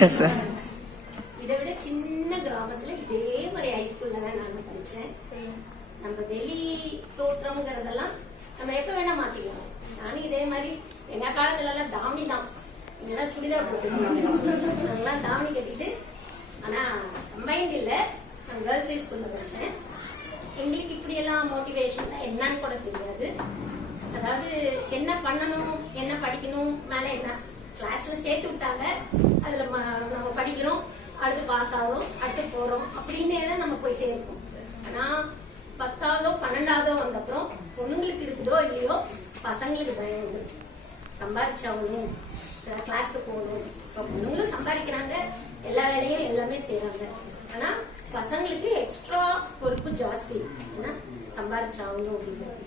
இதை விட சின்ன கிராமத்துல இதே மாதிரி ஹைஸ்கூல்ல தான் நான் படிச்சேன். நம்ம வெளி தோற்றம்ங்கிறதெல்லாம் நம்ம எப்ப வேணா மாத்திக்கலாம். நானும் இதே மாதிரி எங்க காலத்துல எல்லாம் தாமி தான், எங்கெல்லாம் சுடிதார் போட்டுலாம் தாமி கட்டிட்டு. ஆனா கம்பைன்ட் இல்ல, நான் கேர்ள்ஸ் ஹைஸ்கூல்ல படிச்சேன். எங்களுக்கு இப்படி எல்லாம் மோட்டிவேஷன் என்னன்னு கூட தெரியாது. அதாவது என்ன பண்ணணும், என்ன படிக்கணும், மேல என்ன கிளாஸ்ல சேர்த்து விட்டாங்க, அதுல நம்ம படிக்கிறோம், அடுத்து பாஸ் ஆகிறோம், அடுத்து போறோம், அப்படின்னே தான் நம்ம போயிட்டே இருக்கோம். ஆனா 10ஆவதோ 12ஆவதோ வந்தப்புறம் பொண்ணுங்களுக்கு இருக்குதோ இல்லையோ, பசங்களுக்கு பயம் உண்டு. சம்பாதிச்சாகணும், கிளாஸ்க்கு போகணும். இப்போ பொண்ணுங்களும் சம்பாதிக்கிறாங்க, எல்லா வேலையும் எல்லாமே செய்யறாங்க. ஆனா பசங்களுக்கு எக்ஸ்ட்ரா பொறுப்பு ஜாஸ்தி. ஏன்னா சம்பாதிச்சாகணும் அப்படிங்கிறது.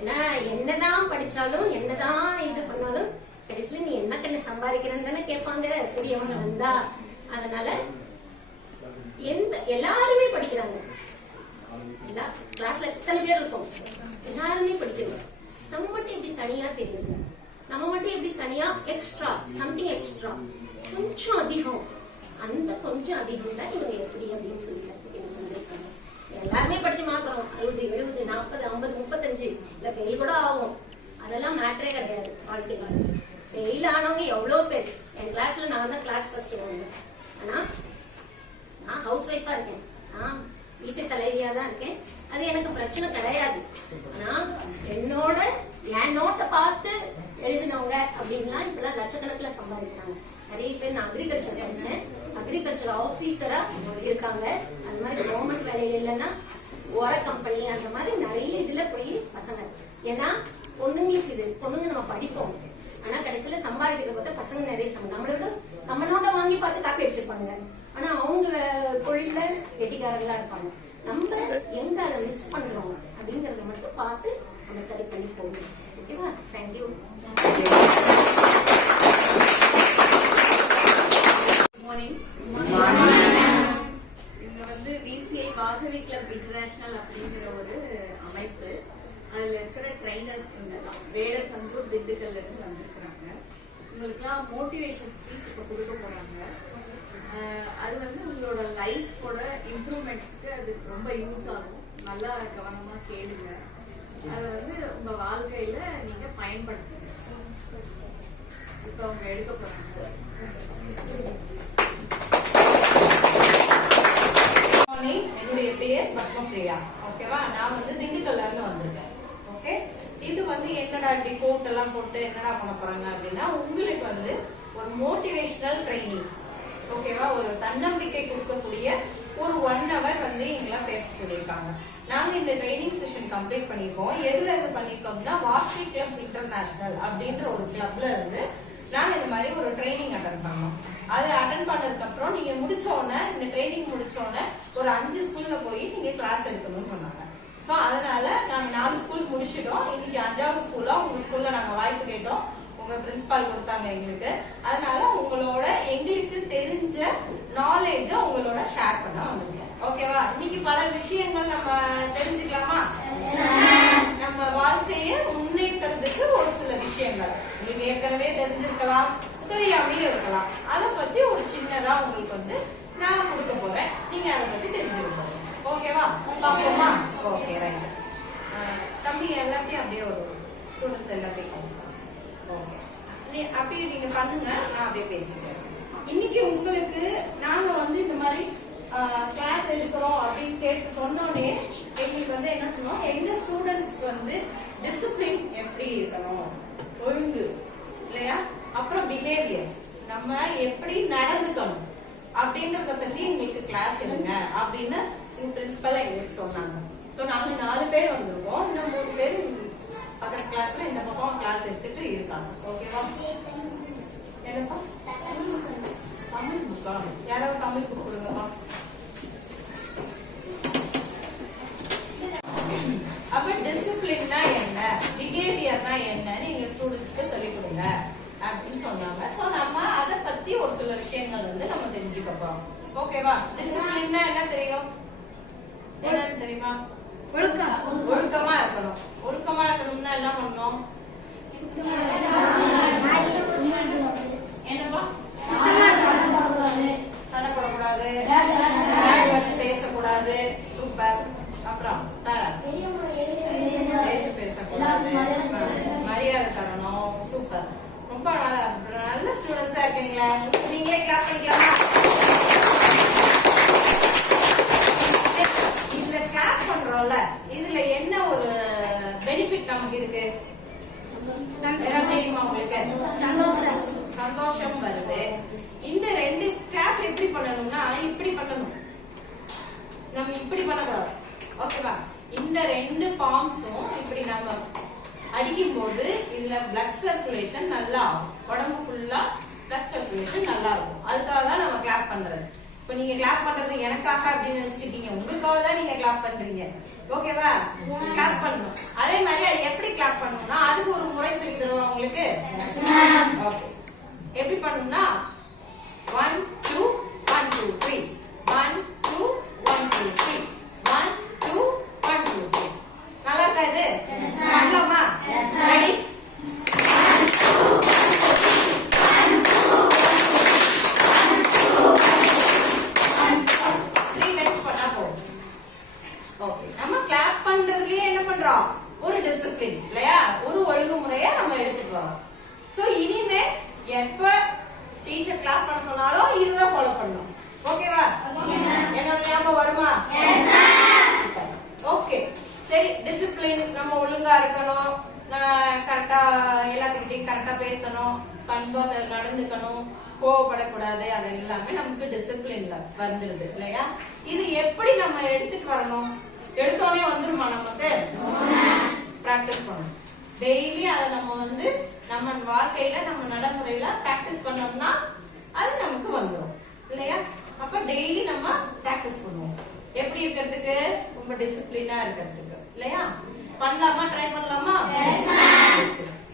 ஏன்னா என்னதான் படிச்சாலும் என்னதான் இது பண்ணாலும் கடைசியில நீ என்ன கண்ணு சம்பாதிக்கிறன்னு தானே கேட்பாங்க பெரியவங்க வந்தா. அதனால எல்லாருமே படிக்கிறாங்க. எல்லா கிளாஸ்ல எத்தனை பேர் இருக்கும், எல்லாருமே படிக்கிறாங்க. நம்ம மட்டும் எப்படி தனியா தெரியுது, நம்ம மட்டும் எப்படி தனியா எக்ஸ்ட்ரா சம்திங் எக்ஸ்ட்ரா கொஞ்சம் அதிகம், அந்த கொஞ்சம் அதிகம் தான் இவங்க எப்படி அப்படின்னு சொல்லி கத்துக்கிட்டு எல்லாருமே படிச்சு மாத்திரம் 60, 70, 40, 50, 35 இல்ல ஃபெயில் கூட ஆகும். அதெல்லாம் மேட்டரே கிடையாது வாழ்க்கையில. ஃபெயில் ஆனவங்க எவ்வளவு பேர் என் கிளாஸ்ல. நான் தான் கிளாஸ் ஃபர்ஸ்ட் வாங்க. ஆனா நான் ஹவுஸ் ஒய்ஃபா இருக்கேன், நான் வீட்டு தலைவியா தான் இருக்கேன். அது எனக்கு பிரச்சனை கிடையாது. ஆனா என்னோட என் நோட்டை பார்த்து எழுதினவங்க அப்படின்னா இப்பெல்லாம் லட்சக்கணக்குல சம்பாதிக்கிறாங்க. நிறைய பேர் நான் அக்ரிகல்ச்சர் படிச்சேன், அக்ரிகல்ச்சர் ஆபீசரா இருக்காங்க. அந்த மாதிரி கவர்மெண்ட் வேலையில இல்லைன்னா உர கம்பெனி அந்த மாதிரி நிறைய இதுல போய் பசங்க. ஏன்னா பொண்ணுங்களுக்கு இது பொண்ணுங்க நம்ம படிப்போம், ஆனா கடைசியில சம்பாதிக்கிறத பார்த்தா பசங்க நிறைய நம்மளை விட நம்ம நோட்டை வாங்கி பார்த்து காப்பி அடிச்சிருப்பாங்க. ஆனா அவங்க தொழில கெட்டிக்காரங்களா இருப்பாங்க. நம்ம எங்க அதை மிஸ் பண்றோம் அப்படிங்கறத மட்டும் பார்த்து நம்ம சரி பண்ணி போகணும். ஓகேவா? Thank you. VCI Vasavi club international அப்படிங்கிற ஒரு அமைப்பு. அதுல இருக்கிற ட்ரைனர்ஸ் வேடர் சந்தூர் திண்டுக்கல்ல இருந்து வந்திருக்கிறாங்க. உங்களுக்குலாம் மோட்டிவேஷன் ஸ்பீச் இப்போ கொடுக்க போறாங்க. அது உங்களோட லைஃபோட இம்ப்ரூவ்மெண்ட்க்கு அது ரொம்ப யூஸ் ஆகும். நல்லா கவனமா கேளுங்க. அதை உங்க வாழ்க்கையில நீங்க பயன்படுத்துங்க. இப்போ அவங்க எடுக்க போறாங்க. என்னுடைய பெயர் பத்மபிரியா. ஓகேவா? நான் திண்டுக்கல்ல இருந்து வந்திருக்கேன். ஓகே, இது என்னடா இப்படி கோட் எல்லாம் போட்டு என்னடா பண்ண போறாங்க அப்படின்னா, உங்களுக்கு ஒரு மோட்டிவேஷனல் ட்ரைனிங். ஓகேவா? ஒரு தன்னம்பிக்கை கொடுக்கக்கூடிய ஒரு 1 hour எங்களை பேச சொல்லியிருக்காங்க. நாங்க இந்த ட்ரைனிங் செஷன் கம்ப்ளீட் பண்ணிருக்கோம். எதுல இருந்து பண்ணிருக்கோம்னா, வாசவி கிளப்ஸ் இன்டர்நேஷனல் அப்படின்ற ஒரு கிளப்ல இருந்து நாங்க இந்த மாதிரி ஒரு ட்ரைனிங் அட்டன் பண்ணோம். அது அட்டன் பண்ணதுக்கு அப்புறம் நீங்க முடிச்ச உடனே, இந்த ட்ரைனிங் முடிச்ச உடனே ஒரு 5 ஸ்கூல்ல போய் நீங்க கிளாஸ் எடுக்கணும்னு சொன்னாங்க. ஸோ அதனால நாங்க 4 ஸ்கூல் முடிச்சிட்டோம். இன்னைக்கு 5வது ஸ்கூலா உங்க ஸ்கூல்ல நாங்க வாய்ப்பு கேட்டோம். உங்க பிரின்சிபால் கொடுத்தாங்க எங்களுக்கு. அதனால உங்களோட எங்களுக்கு தெரிஞ்ச நாலேஜ உங்களோட ஷேர் பண்ண வந்திருக்கேன். ஓகேவா? இன்னைக்கு பல விஷயங்கள் நம்ம தெரிஞ்சுக்கலாமா? நம்ம வாழ்க்கையை முன்னேற்றத்துக்கு ஒரு சில விஷயங்கள் நீங்க ஏற்கனவே தெரிஞ்சிருக்கலாம், தெரியாமையும் இருக்கலாம். அதை பத்தி ஒரு சின்னதா உங்களுக்கு நான் கொடுக்க போறேன். நீங்க அதை பத்தி தெரிஞ்சுக்கணும். ஓகேவா? பாப்போமா? Okay, right. தம்பி எல்லாத்தையும் அப்படியே ஒரு ஸ்டூடெண்ட்ஸ் எல்லாத்தையும் ஓகே அப்படியே நீங்க பண்ணுங்க. நான் அப்படியே பேசிட்டேன். இன்னைக்கு உங்களுக்கு நாங்க இந்த மாதிரி கிளாஸ் எடுக்கிறோம் அப்படின்னு கேட்டு சொன்னோடனே எங்களுக்கு என்ன பண்ணோம், எங்க ஸ்டூடெண்ட்ஸ்க்கு டிசிப்ளின் எப்படி இருக்கணும், ஒழுங்கு இல்லையா, அப்புறம் பிஹேவியர், நம்ம எப்படி நடந்துக்கணும் அப்படின்றத பத்தி எங்களுக்கு கிளாஸ் எடுங்க அப்படின்னு எங்க பிரின்சிபல் எங்களுக்கு சொன்னாங்க. ஸோ நாங்க 4 பேர் வந்திருக்கோம். இன்னும் 3 பேர் பக்கத்து கிளாஸ்ல இந்த பக்கம் கிளாஸ் எடுத்துட்டு இருக்காங்க. ஓகேவா? என்னப்பா தமிழ் புக்கா? யாராவது தமிழ் புக் கொடுங்கப்பா. அப்ப டிசிப்ளின்னா என்ன, பிஹேவியர்னா என்னன்னு எங்க ஸ்டூடெண்ட்ஸ்க்கு சொல்லிக் கொடுங்க அப்படின்னு சொன்னாங்க. சோ நம்ம அதை பத்தி ஒரு சில விஷயங்கள் நம்ம தெரிஞ்சுக்க போறோம். ஓகேவா? டிசிப்ளின்னா என்ன தெரியும்? என்னன்னு தெரியுமா? ஒழுக்கமா இருக்கணும். ஒழுக்கமா இருக்கணும்னா என்ன பண்ணணும்? என்னப்பா? நீங்களே கிளாப் பண்ணிக்கலாமா? இதுல கிளாப் பண்றோம்ல, இதுல என்ன ஒரு பெனிஃபிட் நமக்கு இருக்கு? ஏதாவது தெரியுமா உங்களுக்கு? சந்தோஷம் வருது. இந்த ரெண்டு கிளாப் எப்படி பண்ணணும்னா இப்படி பண்ணணும், நம்ம இப்படி பண்ணக்கூடாது. ஓகேவா? இந்த ரெண்டு பாம்ஸும் இப்படி நம்ம அடிக்கும் போது இதுல பிளட் சர்க்குலேஷன் நல்லா ஆகும், உடம்பு ஃபுல்லா பிளட் சர்க்குலேஷன் நல்லா இருக்கும். அதுக்காக தான் நம்ம கிளாப் பண்றது. இப்ப நீங்க கிளாப் பண்றது எனக்காக அப்படின்னு நினைச்சிட்டீங்க, உங்களுக்காக தான் நீங்க கிளாப் பண்றீங்க. ஓகேவா? கிளாப் பண்ணணும். அதே மாதிரி அது எப்படி கிளாப் பண்ணணும்னா அதுக்கு ஒரு முறை சொல்லி தருவா உங்களுக்கு. ஓகே, எப்படி பண்ணணும்னா 1 2 1 2 3 1 2 1 2 3 1 2 1 2 3. நல்லா இருக்கா இது? பண்ணலாமா? ரெடி? 1 2 1 2 3 டைம்ஸ் பண்ணா போதும். ஓகே, நம்ம கிளாப் பண்றதுலயே என்ன பண்றோம்? ஒரு டிசிப்ளின் இல்லையா, ஒரு ஒழுங்குமுறையை நம்ம எடுத்துட்டு வரோம். சோ இனிமே எப்ப டீச்சர் கிளாஸ் பண்ண சொன்னாலும் இதுதான் ஃபாலோ பண்ணணும். ஓகேவா? என்னோட ஞாபகம் வருமா? ஓகே, சரி. டிசிப்ளின், நம்ம ஒழுங்கா இருக்கணும், கரெக்டா எல்லாத்துக்கிட்டையும் கரெக்டா பேசணும், பண்பா நடந்துக்கணும், கோவப்படக்கூடாது. அது எல்லாமே நமக்கு டிசிப்ளின்ல வந்துருது இல்லையா? இது எப்படி நம்ம எடுத்துட்டு வரணும்? எடுத்தோடனே வந்துருமா நமக்கு? பிராக்டிஸ் பண்ணணும். டெய்லி அதை நம்ம வந்து நம்ம வாழ்க்கையில நம்ம நடைமுறையில பிராக்டிஸ் பண்ணோம்னா அது நமக்கு வந்துடும் இல்லையா? அப்ப டெய்லி நம்ம பிராக்டிஸ் பண்ணுவோம். எப்படி இருக்கிறதுக்கு? ரொம்ப டிசிப்ளினா இருக்கிறதுக்கு இல்லையா? பண்ணலாமா? ட்ரை பண்ணலாமா?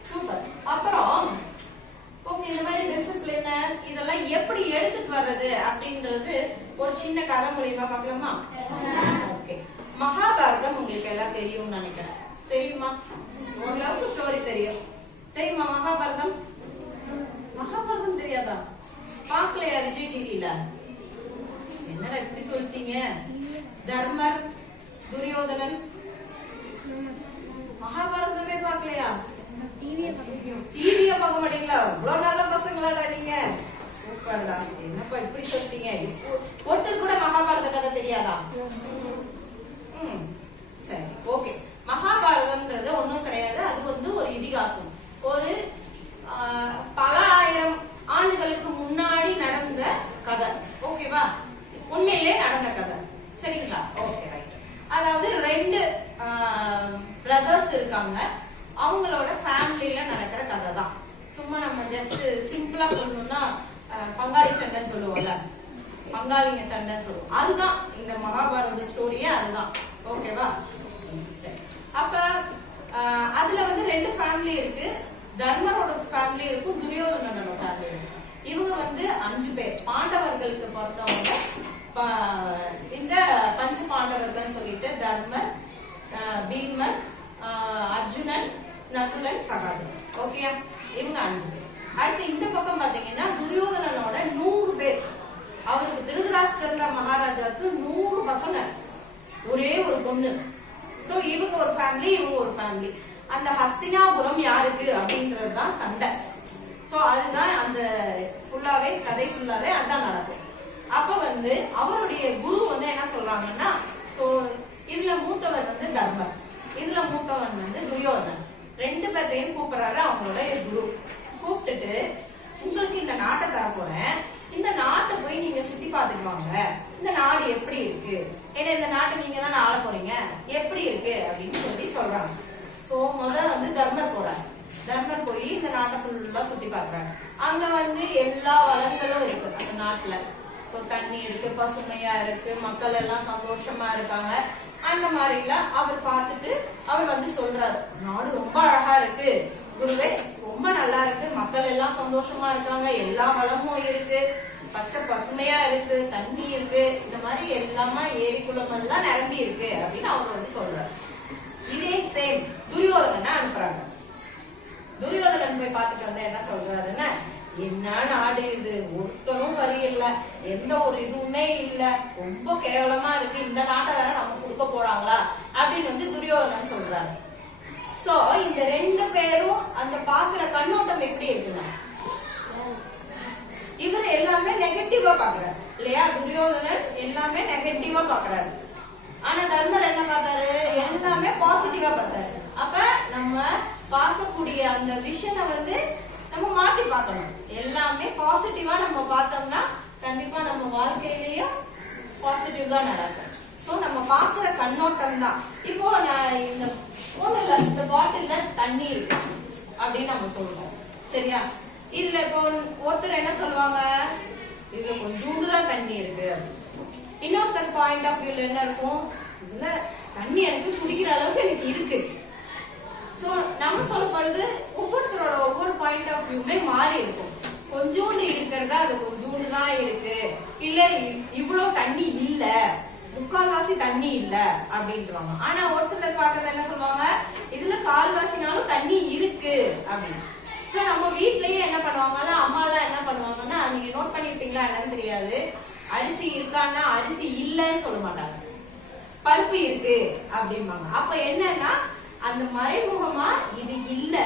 சூப்பர். அப்புறம் ஓகே, இந்த மாதிரி டிசிப்ளின் இதெல்லாம் எப்படி எடுத்துட்டு வர்றது அப்படின்றது ஒரு சின்ன கதை மூலியமா பார்க்கலாமா? ஓகே, மகாபாரதம் உங்களுக்கு எல்லாம் தெரியும்னு நினைக்கிறேன். தெரியுமா? ஓரளவுக்கு ஸ்டோரி தெரியும். தெரியுமா மகாபாரதம்? மகாபாரதம் தெரியாதா? பாக்கலையா விஜய் டிவில? என்னடா இப்படி சொல்லிட்டீங்க? தர்மர், துரியோதனன், மகாபாரதமே பாக்கலையா? டிவிய பார்க்க மாட்டீங்களா? இவ்வளவு நல்ல பசங்களாடா நீங்க. சூப்பர்டா. என்னப்பா இப்படி சொல்லிட்டீங்க? ஒருத்தர் கூட மகாபாரத கதை தெரியாதா? சரி, ஓகே. மகாபாரதம்ன்றது ஒண்ணும் கிடையாது. அது வந்து ஒரு இதிகாசம். ஒரு பல ஆயிரம் ஆண்டுகளுக்கு முன்னாடி நடந்த கதை. ஓகேவா? உண்மையிலே நடந்த கதை. சரிங்களா? Okay, right. அதாவது 2 பிரதர்ஸ் இருக்காங்க. அவங்களோட ஃபேமிலியில நடக்கிற கதை தான். சும்மா நம்ம ஜஸ்ட் சிம்பிளா சொல்லணும்னா பங்காளி சண்டைன்னு சொல்லுவோம்ல, பங்காளிங்க சண்டைன்னு சொல்லுவோம். அதுதான் இந்த மகாபாரத ஸ்டோரியே, அதுதான். ஓகேவா? சரி. அப்ப அதுல வந்து 2 ஃபேமிலி இருக்கு. தர்மரோட ஃபேமிலி இருக்கும், துரியோதனனோட ஃபேமிலி இருக்கு. இவங்க வந்து 5 பேர். பாண்டவர்களுக்கு பொறுத்தவங்க இந்த பஞ்ச பாண்டவர்கள் சொல்லிட்டு தர்மர், பீமர், அர்ஜுனன், நகுலன், சகாதேவன். ஓகே, இவங்க 5 பேர். அடுத்து இந்த பக்கம் பாத்தீங்கன்னா துரியோதனனோட 100 பேர். அவருக்கு திருதராஷ்டிரன்ற மகாராஜாவுக்கு 100 பசங்க, ஒரே ஒரு பொண்ணு. சோ இவங்க ஒரு ஃபேமிலி, இவங்க ஒரு ஃபேமிலி. அந்த ஹஸ்தினாபுரம் யாருக்கு அப்படின்றதுதான் சண்டை. சோ அதுதான் அந்த ஃபுல்லாவே கதை ஃபுல்லாவே அதான் நடக்கும். அப்ப வந்து அவருடைய குரு வந்து என்ன சொல்றாங்கன்னா, சோ இதுல மூத்தவர் வந்து தர்மர், இதுல மூத்தவன் வந்து துரியோதனன். 2 பேர்த்தையும் கூப்பிடுறாரு அவங்களோட குரு. கூப்பிட்டுட்டு, உங்களுக்கு இந்த நாட்டை தர போறேன், இந்த நாட்டை போய் நீங்க சுத்தி பாத்துட்டு வாங்க. இந்த நாடு எப்படி இருக்கு, ஏன்னா இந்த நாட்டை நீங்க தான் ஆள போறீங்க, எப்படி இருக்கு அப்படின்னு சொல்லி சொல்றாங்க. சோ முதல்ல வந்து தர்மர் போறாரு. தர்மர் போய் இந்த நாட்டை ஃபுல்லா சுத்தி பாக்குறாங்க. அங்க வந்து எல்லா வளங்களும் இருக்கு அந்த நாட்டுல. சோ தண்ணி இருக்கு, பசுமையா இருக்கு, மக்கள் எல்லாம் சந்தோஷமா இருக்காங்க. அந்த மாதிரி எல்லாம் அவர் பார்த்துட்டு அவர் வந்து சொல்றாரு, நாடு ரொம்ப அழகா இருக்கு குருவே, ரொம்ப நல்லா இருக்கு, மக்கள் எல்லாம் சந்தோஷமா இருக்காங்க, எல்லா வளமும் இருக்கு, பச்சை பசுமையா இருக்கு, தண்ணி இருக்கு, இந்த மாதிரி எல்லாமே ஏரி குளம் எல்லாம் நிரம்பி இருக்கு அப்படின்னு அவர் வந்து சொல்றாரு. இதே சேம் துரியோதனனை அனுப்புறாங்க. துரியோதனன் போய் பார்த்துட்டு வந்தா என்ன சொல்றாருன்னா, என்ன நாடு இது, ஒருத்தரும் சரியில்லை, எந்த ஒரு இதுவுமே இல்ல, ரொம்ப கேவலமா இருக்கு, இந்த நாட்டை வேற நம்ம கொடுக்க போறாங்களா அப்படின்னு வந்து துரியோதனன் சொல்றாரு. சோ இந்த 2 பேரும் அந்த பாக்குற கண்ணோட்டம் எப்படி இருக்குன்னா, எல்லாமே நெகட்டிவா பாக்குறாரு இல்லையா? துரியோதனன் எல்லாமே நெகட்டிவா பாக்குறாரு. ஆனா தர்மர் என்ன பார்த்தாரு? எல்லாமே பாசிட்டிவா பார்த்தாரு. அப்ப நம்ம பார்க்கக்கூடிய அந்த விஷனை வந்து நம்ம மாத்தி பார்க்கணும். எல்லாமே பாசிட்டிவா நம்ம பார்த்தோம்னா கண்டிப்பா நம்ம வாழ்க்கையிலயும் பாசிட்டிவ் தான் நடக்கும். சோ நம்ம பாக்குற கண்ணோட்டம் தான். இப்போ நான் இந்த போன்ல இந்த பாட்டில்ல தண்ணி இருக்கு அப்படின்னு நம்ம சொல்றோம், சரியா? இதுல இப்போ ஒருத்தர் என்ன சொல்லுவாங்க, இதுல கொஞ்சோண்டு தான் தண்ணி இருக்கு. இன்னொருத்தர் பாயிண்ட் ஆஃப் வியூல என்ன இருக்கும், இதுல தண்ணி எனக்கு குடிக்கிற அளவுக்கு எனக்கு இருக்கு. சோ நம்ம சொல்ல போறது ஒவ்வொருத்தரோட ஒவ்வொரு பாயிண்ட் ஆஃப் வியூமே மாறி இருக்கும். கொஞ்சோண்டு இருக்கிறதா அது கொஞ்சோண்டு தான் இருக்கு, இல்ல இவ்வளவு தண்ணி இல்ல, முக்கால்வாசி தண்ணி இல்ல அப்படின்றாங்க. ஆனா ஒரு சிலர் பாக்குறது என்ன சொல்லுவாங்க, இதுல கால்வாசினாலும் தண்ணி இருக்கு அப்படின்னு. நம்ம வீட்லயே என்ன பண்ணுவாங்கன்னா, அம்மா தான் என்ன பண்ணுவாங்கன்னா, நீங்க நோட் பண்ணிருப்பீங்களா என்னன்னு தெரியாது, அரிசி இருக்கான்னா அரிசி இல்லன்னு சொல்ல மாட்டாங்க, பருப்பு இருக்கு அப்படிம்பாங்க. அப்ப என்னன்னா அந்த மறைமுகமா இது இல்ல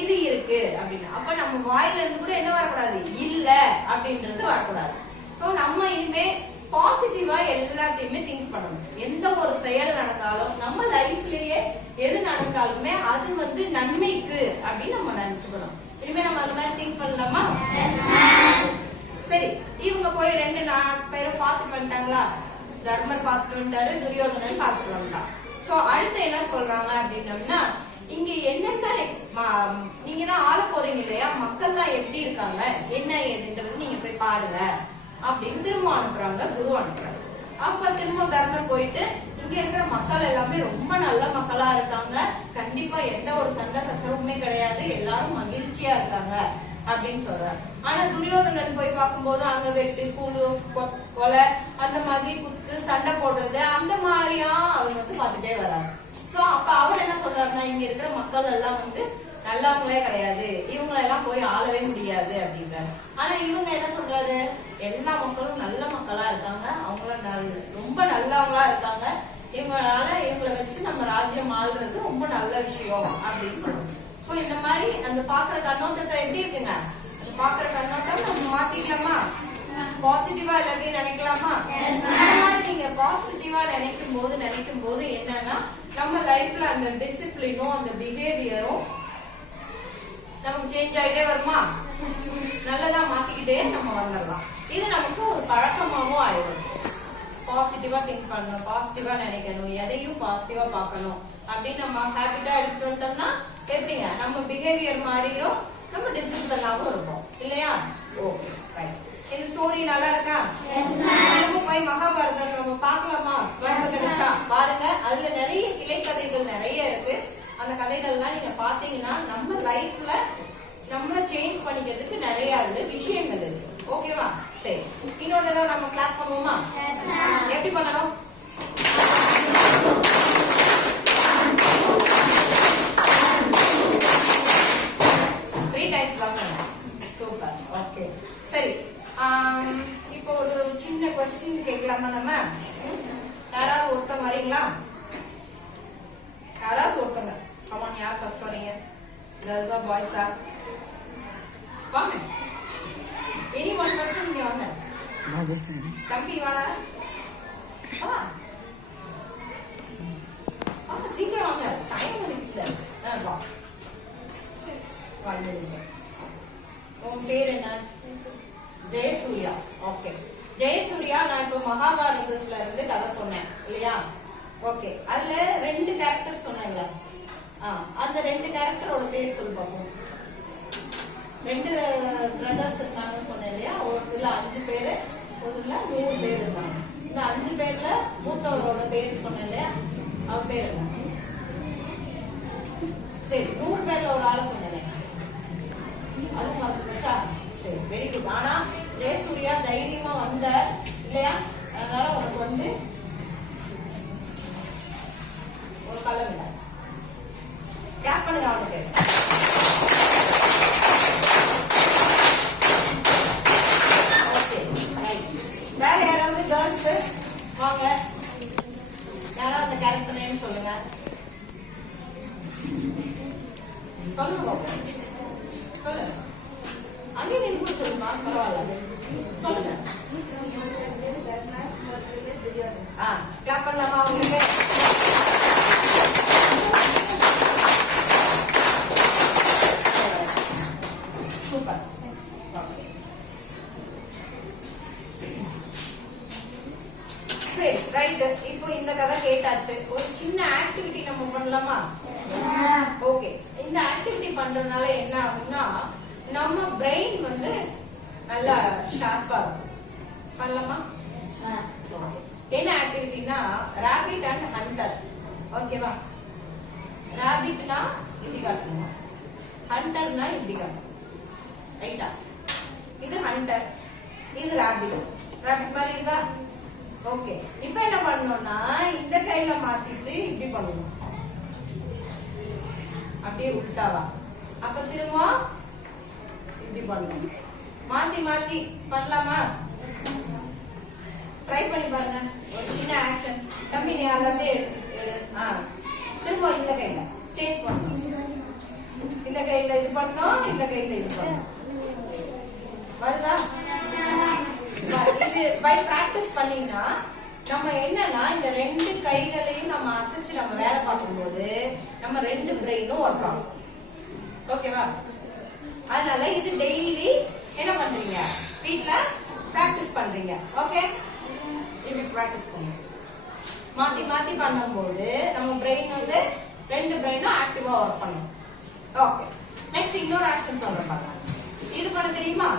இது இருக்கு அப்படின்னு. அப்ப நம்ம வாயில இருந்து கூட என்ன வரக்கூடாது, இல்ல அப்படின்றது வரக்கூடாது. சோ நம்ம இனிமே பாசிட்டிவா எல்லாத்தையுமே திங்க் பண்ணணும். எந்த ஒரு செயல் நடந்தாலும் நம்ம லைஃப்லயே எது நடந்தாலுமே அது வந்து நன்மைக்கு அப்படின்னு நம்ம நினைச்சுக்கணும். இனிமே நம்ம அது மாதிரி திங்க் பண்ணலாமா? சரி, இவங்க போய் 2 பேரும் பாத்துட்டு வந்துட்டாங்களா? தர்மர் பாத்துட்டு வந்துட்டாரு, துரியோதனன் பாத்துட்டு வந்துட்டான். சோ அடுத்து என்ன சொல்றாங்க அப்படின்னம்னா, இங்க என்னென்ன நீங்க தான் ஆள போறீங்க இல்லையா, மக்கள்லாம் எப்படி இருக்காங்க என்ன ஏதுன்றது நீங்க போய் பாருங்க அப்படின்னு திரும்ப அனுப்புறாங்க, குரு அனுப்புறாங்க. அப்ப திரும்ப தர்மர் போயிட்டு இங்க இருக்கிற மக்கள் எல்லாமே ரொம்ப நல்ல மக்களா இருக்காங்க, கண்டிப்பா எந்த ஒரு சண்டை சச்சரவுமே கிடையாது, எல்லாரும் மகிழ்ச்சியா இருக்காங்க அப்படின்னு சொல்றாரு. ஆனா துரியோதனன் போய் பார்க்கும்போது அங்க வெட்டு கூடு கொலை அந்த மாதிரி குத்து சண்டை போடுறது அந்த மாதிரியா அவங்க வந்து பார்த்துட்டே வராங்க. சோ அப்ப அவர் என்ன சொல்றாருன்னா, இங்க இருக்கிற மக்கள் எல்லாம் வந்து நல்லவங்களே கிடையாது, இவங்க எல்லாம் போய் ஆளவே முடியாது அப்படின்றாரு. ஆனா இவங்க என்ன சொல்றாரு, எல்லா மக்களும் நல்ல மக்களா இருக்காங்க, அவங்கள ரொம்ப நல்லவங்களா இருக்காங்க, இவங்களால இவங்களை வச்சு நம்ம ராஜ்யம் ஆள்றது ரொம்ப நல்ல விஷயம் அப்படின்னு சொல்றாங்க. சோ இந்த மாதிரி அந்த பாக்குற கண்ணோட்டத்தை எப்படி இருக்குங்க, அந்த பாக்குற கண்ணோட்டம் நம்ம மாத்திக்கலாமா? பாசிட்டிவா எல்லாத்தையும் நினைக்கலாமா? இந்த மாதிரி நீங்க பாசிட்டிவா நினைக்கும் போது என்னன்னா நம்ம லைஃப்ல அந்த டிசிப்ளினும் அந்த பிஹேவியரும் நமக்கு சேஞ்ச் ஆயிட்டே வருமா? நல்லதா மாத்திக்கிட்டே நம்ம வந்துடலாம். இது நமக்கு ஒரு பழக்கமாவும் ஆயிடும். பாசிட்டிவா திங்க் பண்ணணும், பாசிட்டிவா நினைக்கணும், எதையும் பாசிட்டிவா பார்க்கணும் அப்படின்னு நம்ம ஹேபிட்டா எடுத்துட்டோம்னா எப்படிங்க நம்ம பிஹேவியர் மாறிடும், நம்ம டிசிப்ளினாவும் இருக்கும் இல்லையா? Okay right. இந்த ஸ்டோரி நல்லா இருக்கா? போய் மகாபாரதம் நம்ம பார்க்கலாமா? கிடைச்சா பாருங்க, அதுல நிறைய கிளை கதைகள் நிறைய இருக்கு. அந்த கதைகள்லாம் நீங்க பாத்தீங்கன்னா நம்ம லைஃப்ல நம்மள சேஞ்ச் பண்ணிக்கிறதுக்கு நிறைய விஷயங்கள் இருக்கு. ஓகேவா? சரி, இன்னொரு தடவை நம்ம கிளாஸ் பண்ணுவோமா? எப்படி பண்ணணும்? சூப்பர். ஓகே சரி, இப்போ ஒரு சின்ன கொஸ்டின் கேட்கலாமா நம்ம? யாராவது ஒருத்தங்க வரீங்களா? யாராவது ஒருத்தங்க கமான், யார் ஃபர்ஸ்ட் வரீங்க? கேர்ள்ஸா பாய்ஸா? வாங்க, எனி ஒன் பர்சன் இங்க வாங்க. தம்பி வாடா, வாங்க சீக்கிரம் வாங்க, டைம் இருக்குல்ல. வா, உன் பேர் என்ன? ஜெயசூர்யா. ஓகே ஜெயசூர்யா, நான் இப்ப மகாபாரதத்துல இருந்து கதை சொன்னேன் இல்லையா? ஓகே, அதுல 2 கேரக்டர் சொன்னேன்ல, அந்த 2 கேரக்டரோட பேர் சொல்லு பார்ப்போம். 2 பிரதர்ஸ் இருக்காங்கன்னு சொன்னேன் இல்லையா? ஒரு இதுல 5 பேரு, ஒரு இதுல 3 பேர் இருக்காங்க. இந்த 5 பேர்ல மூத்தவரோட பேர் சொன்னேன் இல்லையா? அவர் பேர் என்ன? சரி, 100 பேர்ல ஒரு ஆளை சொன்னேன், அது மறந்துச்சா? சரி, வெரி குட். ஆனா ஜெயசூர்யா தைரியமா வந்த இல்லையா? அதனால உனக்கு வந்து ஒரு கலம் இல்லை. கிளாப் பண்ணுங்க அவனுக்கு. Okay right. வேற யாராவது கேர்ள்ஸ் வாங்க, யாராவது அந்த கேரக்டர் நேம் சொல்லுங்க. சொல்லுங்க சொல்லுங்க, அங்கே நின்று சொல்லுங்க. சொல்லுமா, பரவாயில்ல சொல்லுங்க. கிளாப் பண்ணலாமா உங்களுக்கு? சூப்பர். சரி, ரைட். இப்போ இந்த கதை கேட்டாச்சு. ஒரு சின்ன ஆக்டிவிட்டி நம்ம பண்ணலாமா? ஓகே. இந்த ஆக்டிவிட்டி பண்றதுனால என்ன ஆகும்னா நம்ம பிரெயின் வந்து நல்லா ஷார்ப்பா இருக்கும். பண்ணலாமா? என்ன ஆக்டிவிட்டினா ராபிட் அண்ட் ஹண்டர். ஓகேவா? ராபிட்னா இப்படி காட்டணும், ஹண்டர்னா இப்படி காட்டணும். ரைட்டா? இது ஹண்டர், இது ராபிட். ராபிட் மாதிரி இருக்கா? ஓகே. இப்ப என்ன பண்ணணும்னா இந்த கையில மாத்திட்டு இப்படி பண்ணணும், அப்படியே உள்டாவா. அப்ப திரும்ப இப்படி பண்ணணும். மாத்தி மாத்தி பண்ணலாமா? ட்ரை பண்ணி பாருங்க. ஒரு சின்ன ஆக்ஷன். தம்பி நீ அதை அப்படியே திரும்ப இந்த கையில சேஞ்ச் பண்ணணும். இந்த கையில இது பண்ணணும், இந்த கையில இது பண்ணணும். வருதா? இது பை பிராக்டிஸ் பண்ணீங்கன்னா நம்ம என்னன்னா இந்த ரெண்டு கைகளையும் நம்ம அசைச்சு நம்ம வேலை பார்க்கும்போது நம்ம ரெண்டு பிரெயினும் ஒர்க் ஆகும். ஓகேவா? அதனால இது டெய்லி என்ன பண்றீங்க, வீட்ல பிராக்டிஸ் பண்றீங்க. ஓகே, இப்படி பிராக்டிஸ் பண்ணுங்க. மாத்தி மாத்தி பண்ணும்போது நம்ம பிரெயின் வந்து ரெண்டு பிரெயினும் ஆக்டிவா ஒர்க் பண்ணும். ஓகே, நெக்ஸ்ட் இன்னொரு ஆக்ஷன் சொல்றேன் பாருங்க. இது பண்ண தெரியுமா?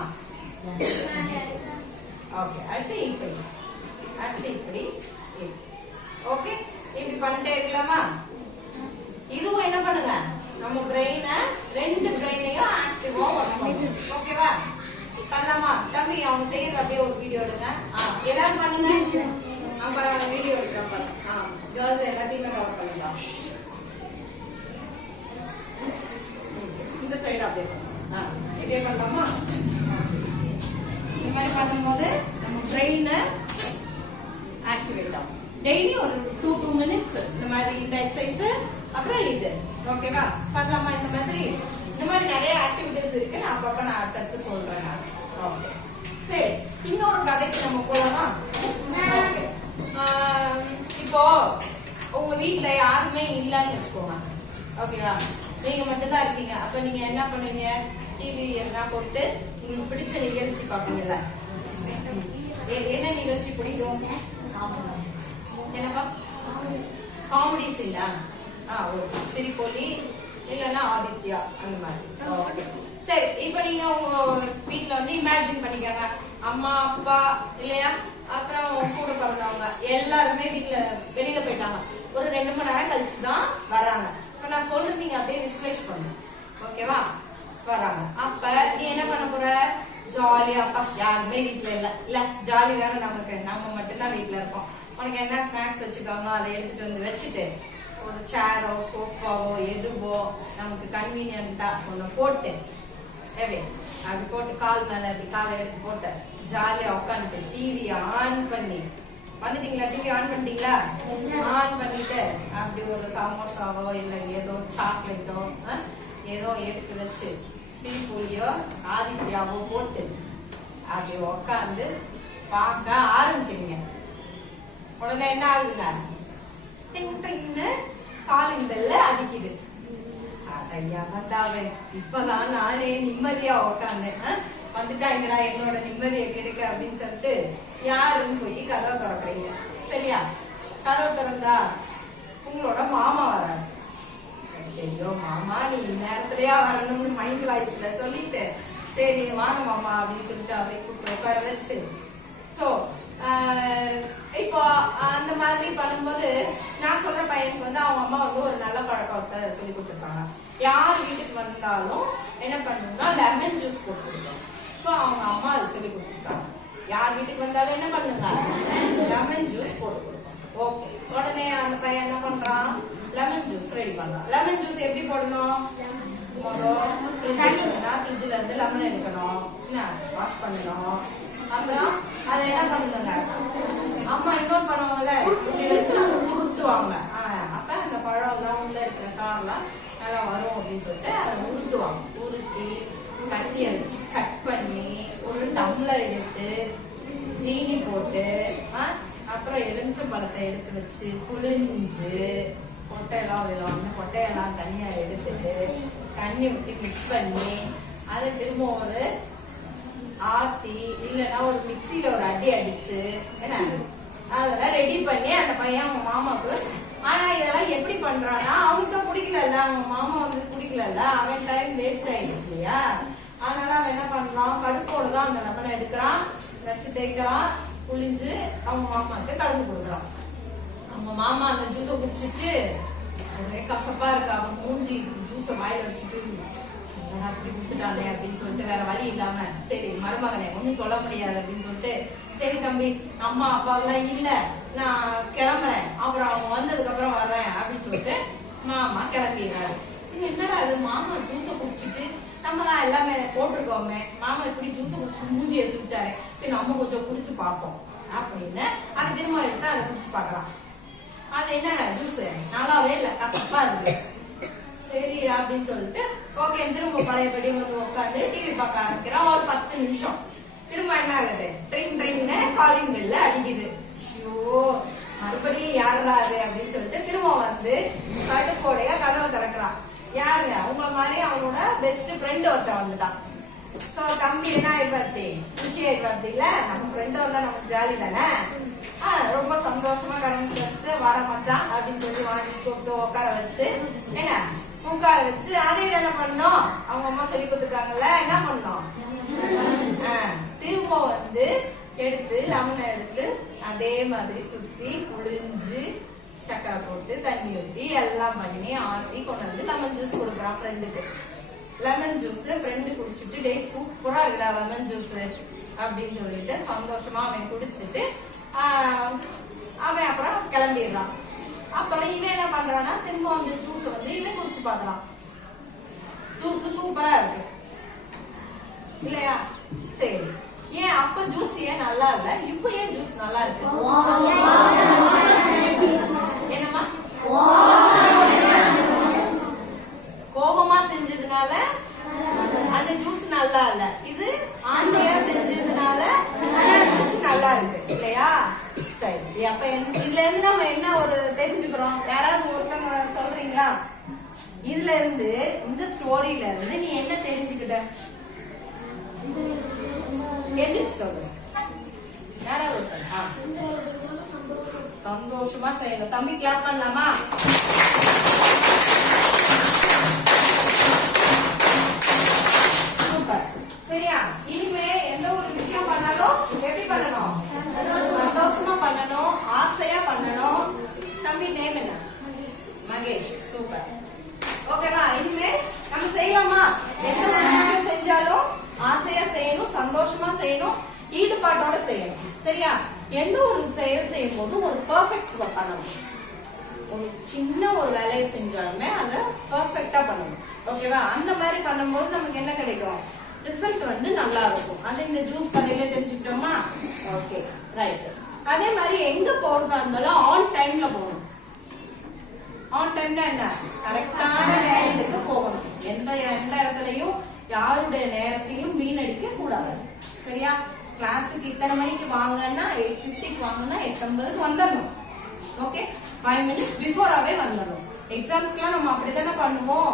ஓகே, அடுத்து இப்படி, அடுத்து இப்படி. ஓகே, இப்படி பண்ணிட்டே இருக்கலாமா? இதுவும் என்ன பண்ணுங்க, நம்ம பிரெயின ரெண்டு பிரெயினையும் ஆக்டிவா ஒர்க் பண்ணும். ஓகேவா? பண்ணலாமா? தம்பி அவங்க செய்யறது அப்படியே ஒரு வீடியோ எடுங்க. எல்லாரும் பண்ணுங்க. அப்புறம் வீடியோ எடுக்கிறப்ப கேர்ள்ஸ் எல்லாத்தையுமே கவர் பண்ணிடலாம். இந்த சைடு அப்படியே இப்படியே பண்ணலாமா? இந்த மாதிரி பண்ணும்போது நம்ம பிரெயினை ஆக்டிவேட் ஆகும். டெய்லி ஒரு 2 minutes இந்த மாதிரி இந்த எக்ஸசைஸ், அப்புறம் இது. ஓகேவா? பண்ணலாமா? இந்த மாதிரி நிறைய ஆக்டிவிட்டிஸ் இருக்கு. நான் அப்பப்ப நான் அடுத்தடுத்து சொல்றேன். ஓகே, சரி. இன்னொரு கதைக்கு நம்ம போலாமா? ஓகே. இப்போ உங்க வீட்டுல யாருமே இல்லன்னு வச்சுக்கோங்க. ஓகேவா? நீங்க மட்டும்தான் இருக்கீங்க. அப்ப நீங்க என்ன பண்ணுவீங்க? டிவி எல்லாம் போட்டு உங்களுக்கு பிடிச்ச நிகழ்ச்சி பாப்பீங்கல்ல. என்ன நிகழ்ச்சி பிடிக்கும்? என்னப்பா? காமெடிஸ் இல்ல? சிரிப்பொலி இல்லன்னா ஆதித்யா அந்த மாதிரி. சரி, இப்ப நீங்க உங்க வீட்டுல வந்து இமேஜின் பண்ணிக்கோங்க, அம்மா அப்பா இல்லையா, அப்புறம் கூட பிறந்தவங்க எல்லாருமே வீட்டுல வெளியில போயிட்டாங்க. ஒரு 2 மணி நேரம் கழிச்சுதான் வராங்க. இப்ப நான் சொல்றது நீங்க அப்படியே விசுவலைஸ் பண்ணுங்க. ஓகேவா? வராங்க. அப்ப நீ என்ன பண்ண போற? ஜாலியா, அப்பா யாருமே வீட்டுல இல்ல ஜாலி தானே நமக்கு, நம்ம மட்டும்தான் வீட்டுல இருக்கோம். உனக்கு என்ன ஸ்நாக்ஸ் வச்சுக்காங்களோ அதை எடுத்துட்டு வந்து வச்சுட்டு ஒரு சேரோ சோஃபாவோ எதுவோ நமக்கு கன்வீனியன்டா ஒண்ணு போட்டு அப்படி போட்டு கால் மேல அப்படி காலை எடுத்து போட்டு ஜாலியா உட்காந்துட்டு டிவி ஆன் பண்ணி வந்துட்டீங்களா? டிவி ஆன் பண்ணிட்டீங்களா? ஆன் பண்ணிட்டு அப்படி ஒரு சமோசாவோ இல்ல ஏதோ சாக்லேட்டோ ஏதோ எடுத்து வச்சு சிரிப்பொலியோ ஆதித்யாவோ போட்டு அப்படி உட்காந்து பார்க்க ஆரம்பிக்கிறீங்க. உடனே என்ன ஆகுதுங்க? காலிங் பெல்ல அடிக்குது. ஐயா வந்தாவே, இப்பதான் நானே நிம்மதியா உக்காந்தேன். வந்துட்டாங்கடா என்னோட நிம்மதியை கெடுக்க அப்படின்னு சொல்லிட்டு யாருன்னு போய் கதவை திறக்கிறீங்க. சரியா? கதவை திறந்தா உங்களோட மாமா வராரு. ஐயோ மாமா நீ நேரத்திலயா வரணும்னு மைண்ட் வாய்ஸ்ல சொல்லிட்டு சரி வாங்க மாமா அப்படின்னு சொல்லிட்டு அப்படியே கூப்பிட்டு உட்கார வச்சு சோ இப்போ அந்த மாதிரி பண்ணும்போது நான் சொல்ற பையனுக்கு வந்து அவங்க அம்மா வந்து ஒரு நல்ல பழக்கத்தை சொல்லி கொடுத்துருக்காங்க. யார் வீட்டுக்கு வந்தாலும் என்ன பண்ணணும்னா லெமன் ஜூஸ் போட்டு கொடுக்கணும். ஸோ அவங்க அம்மா அது சொல்லி கொடுத்துருக்காங்க. யார் வீட்டுக்கு வந்தாலும் என்ன பண்ணுங்க, லெமன் ஜூஸ் போட்டு கொடுக்கணும். ஓகே, உடனே அந்த பையன் என்ன பண்றான், லெமன் ஜூஸ் ரெடி பண்றான். லெமன் ஜூஸ் எப்படி போடணும்? ஃப்ரிட்ஜ்ல இருந்து லெமன் எடுக்கணும், என்ன வாஷ் பண்ணணும். அப்புறம் அதை என்ன பண்ணுங்க, அம்மா இன்னொரு பண்ணுவாங்கல்ல இப்படி வச்சு உருட்டுவாங்க. அப்ப அந்த பழம் எல்லாம் உள்ள இருக்கிற சாரெல்லாம் நல்லா வரும் அப்படின்னு சொல்லிட்டு அதை உருட்டுவாங்க. உருட்டி கத்தியை வச்சு கட் பண்ணி ஒரு டம்ளர் எடுத்து ஜீனி போட்டு அப்புறம் எலுமிச்சம்பழத்தை எடுத்து வச்சு புளிஞ்சு கொட்டையெல்லாம் தனியா எடுத்துட்டு தண்ணி ஊற்றி மிக்ஸ் பண்ணி அதை திரும்ப ஒரு ஆத்தி இல்லைன்னா ஒரு மிக்சியில ஒரு அடி அடிச்சு என்ன அதெல்லாம் ரெடி பண்ணி அந்த பையன் அவங்க மாமாவுக்கு. ஆனா இதெல்லாம் எப்படி பண்றான்னா அவனுக்கு தான் பிடிக்கல, அவங்க மாமா வந்து பிடிக்கல, அவன் டைம் வேஸ்ட் ஆயிடுச்சு இல்லையா. அதனால அவன் என்ன பண்றான், கடுப்போட தான் அந்த லெமனை எடுக்கிறான், வச்சு தேய்க்கிறான், புளிஞ்சு அவங்க மாமாவுக்கு கலந்து கொடுக்குறான். அவங்க மாமா அந்த ஜூஸை குடிச்சிட்டு ஒரே கசப்பா இருக்கு, அவன் மூஞ்சி ஜூஸை வாயில வச்சுட்டு அப்படி குடுத்துட்டானே அப்படின்னு சொல்லிட்டு வேற வழி இல்லாம சரி மருமகனே ஒன்னும் சொல்ல முடியாது அப்படின்னு சொல்லிட்டு சரி தம்பி அம்மா அப்பாவெல்லாம் இல்ல நான் கிளம்புறேன், அப்புறம் அவங்க வந்ததுக்கு அப்புறம் வர்றேன் அப்படின்னு சொல்லிட்டு மாமா கிளம்பிடுறாரு. என்னடா அது மாமா ஜூஸை குடிச்சிட்டு நம்ம தான் எல்லாமே போட்டிருக்கோமே, மாமா இப்படி ஜூஸை குடிச்சு மூஞ்சியை சுடிச்சாரு, சரி நம்ம கொஞ்சம் குடிச்சு பார்ப்போம் அப்படின்னு அது திரும்ப எடுத்து அதை குடிச்சு பார்க்கலாம். அது என்ன ஜூஸ் நல்லாவே இல்லை, கசப்பா இருக்கு. சரி அப்படின்னு சொல்லிட்டு ஓகே திரும்ப பழையபடி வந்து உட்காந்து டிவி பார்க்க ஆரம்பிக்கிறான். ஒரு 10 நிமிஷம் திரும்ப என்ன ஆகுது, ட்ரிங் ட்ரிங்னு காலிங் பெல்ல அடிக்குது. ஐயோ மறுபடியும் யாரா அது அப்படின்னு சொல்லிட்டு திரும்ப வந்து கடுப்போடைய கதவை திறக்கிறான். யாருங்க, உங்களை மாதிரி அவனோட பெஸ்ட் ஃப்ரெண்ட் ஒருத்தன் வந்துட்டான். சோ தம்பி என்ன ஆயிடுவாப்பி, குஷி ஆயிடுவாப்பி இல்ல, நம்ம ஃப்ரெண்ட் வந்தா நமக்கு ஜாலி தானே. ரொம்ப சந்தோஷமா கரண்ட் வட மச்சான் அப்படின்னு சொல்லி வாங்கி கூப்பிட்டு உட்கார வச்சு என்ன உட்கார வச்சு அதே என்ன பண்ணோம், அவங்க அம்மா சொல்லி கொடுத்துருக்காங்கல்ல, என்ன பண்ணோம், திரும்ப வந்து எடுத்து லெமனை எடுத்து அதே மாதிரி சுத்தி புளிஞ்சு சக்கரை போட்டு தண்ணி ஊற்றி எல்லாம் பண்ணி ஆட்டி கொண்டு வந்து லெமன் ஜூஸ் கொடுக்குறான் ஃப்ரெண்டுக்கு. லெமன் ஜூஸ் ஃப்ரெண்டு குடிச்சிட்டு டே சூப்பரா இருக்குடா லெமன் ஜூஸ் அப்படின்னு சொல்லிட்டு சந்தோஷமா அவன் குடிச்சிட்டு அவன் அப்புறம் கிளம்பிடுறான். அப்புறம் இவன் என்ன பண்றான்னா திரும்ப அந்த ஜூஸ் வந்து இவன் குடிச்சு பார்க்கலாம். ஜூஸ் சூப்பரா இருக்கு இல்லையா. சரி ஏன் அப்ப ஜூஸ் ஏன் நல்லா இல்ல, இப்ப ஏன் ஜூஸ் நல்லா இருக்கு? என்னமா கோபமா செஞ்சதுனால அந்த ஜூஸ் நல்லா இல்ல, இது ஆசையா செஞ்சதுனால நல்லா இருக்கு இல்லையா. சரி அப்ப இதுல இருந்து நம்ம என்ன ஒரு தெரிஞ்சுக்கிறோம், யாராவது ஒருத்தவங்க சொல்றீங்களா? இதுல இருந்து இந்த ஸ்டோரியில இருந்து நீ என்ன தெரிஞ்சுக்கிட்ட? யாராவது சந்தோஷமா செய்யணும். தம்பி கிளாப் பண்ணலாமா? சூப்பர். சரியா, இனிமே எந்த ஒரு விஷயம் பண்ணாலும் எப்படி பண்ணணும், சந்தோஷமா பண்ணணும், ஆசையா பண்ணணும். தம்பி நேம் என்ன? மகேஷ். சூப்பர். ஓகேவா, இனிமே நம்ம செய்யலாமா? எந்த ஒரு விஷயம் செஞ்சாலும் ஆசையா செய்யணும், சந்தோஷமா செய்யணும், ஈடுபாட்டோட செய்யணும். சரியா, எந்த ஒரு செயல் செய்யும் போது ஒரு பெர்ஃபெக்ட் பண்ணணும். ஒரு சின்ன ஒரு வேலையை செஞ்சாலுமே அதை பெர்ஃபெக்டா பண்ணணும். ஓகேவா, அந்த மாதிரி பண்ணும்போது நமக்கு என்ன கிடைக்கும், ரிசல்ட் வந்து நல்லா இருக்கும். அது இந்த ஜூஸ் கடையில தெரிஞ்சுக்கிட்டோமா? Okay right. அதே மாதிரி எங்க போறதா இருந்தாலும் ஆன் டைம்ல போகணும். ஆன் டைம்ல என்ன, கரெக்டான நேரத்துக்கு போகணும். எந்த இடத்துலயும் யாருடைய நேரத்தையும் வீணடிக்க கூடாது. சரியா, கிளாஸுக்கு இத்தனை மணிக்கு வாங்கன்னா 8:50 வாங்கன்னா 8:50 வந்துடணும். ஓகே, 5 minutes பிஃபோராவே வந்துடணும். எக்ஸாம்ஸ்க்குலாம் நம்ம அப்படித்தானே பண்ணுவோம்.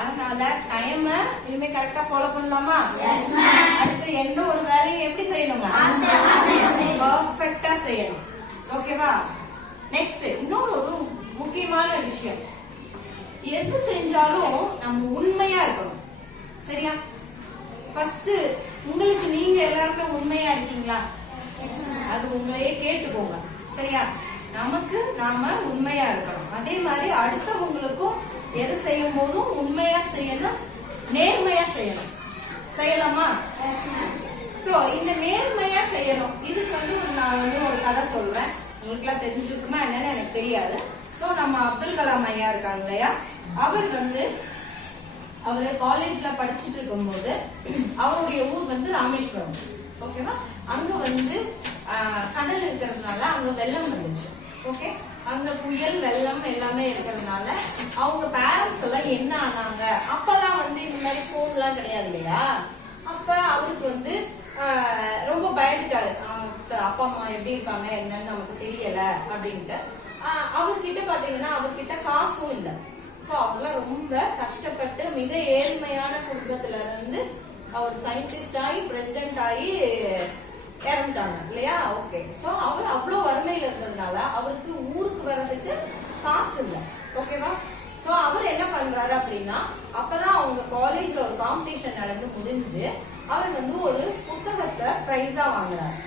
அதனால டைம் இனிமே கரெக்டா ஃபாலோ பண்ணலாமா? அடுத்து எந்த ஒரு வேலையும் எப்படி செய்யணுங்க, பர்ஃபெக்டா செய்யணும். ஓகேவா. நெக்ஸ்ட் இன்னொரு ஒரு முக்கியமான விஷயம், எது செஞ்சாலும் நம்ம உண்மையா இருக்கணும். சரியா, ஃபர்ஸ்ட் உங்களுக்கு நீங்க எல்லாருமே உண்மையா இருக்கீங்களா? அது உங்களையே கேட்டுக்கோங்க. சரியா, நமக்கு நாம உண்மையா இருக்கணும். அதே மாதிரி அடுத்தவங்களுக்கும் எது செய்யும் போதும் உண்மையா செய்யணும், நேர்மையா செய்யணும். செய்யலாமா? சோ இந்த நேர்மையா செய்யணும். இதுக்கு வந்து நான் வந்து ஒரு கதை சொல்றேன், உங்களுக்கு எல்லாம் தெரிஞ்சுக்குமா என்னன்னு எனக்கு தெரியாது. சோ நம்ம அப்துல் கலாம் ஐயா இருக்காங்க இல்லையா, அவரு காலேஜ்ல படிச்சுட்டு இருக்கும் போது அவருடைய ஊர் வந்து ராமேஸ்வரம். ஓகேவா, அங்க வந்து கடல் இருக்கிறதுனால அங்க வெள்ளம் வந்துச்சு. ஓகே, அங்க புயல் வெள்ளம் எல்லாமே இருக்கிறதுனால அவங்க பேரண்ட்ஸ் எல்லாம் என்ன ஆனாங்க, அப்பெல்லாம் வந்து இந்த மாதிரி போன் எல்லாம் கிடையாது இல்லையா. அப்ப அவருக்கு வந்து அப்பா அம்மா எப்படி இருக்காங்க என்னன்னு நமக்கு தெரியல அப்படின்ட்டு அவர்கிட்ட பாத்தீங்கன்னா அவர்கிட்ட காசும் இல்லை. ஸோ அவர்லாம் ரொம்ப கஷ்டப்பட்டு மிக ஏழ்மையான குடும்பத்துல இருந்து அவர் சயின்டிஸ்ட் ஆகி பிரசிடென்ட் ஆகி இறந்துட்டாங்க இல்லையா. ஓகே, ஸோ அவர் அவ்வளோ வறுமையில இருந்ததுனால அவருக்கு ஊருக்கு வர்றதுக்கு காசு இல்லை. ஓகேவா. ஸோ அவர் என்ன பண்றாரு அப்படின்னா அப்பதான் அவங்க காலேஜ்ல ஒரு காம்படிஷன் நடந்து முடிஞ்சு அவர் வந்து ஒரு புத்தகத்தை பிரைஸா வாங்குறாரு.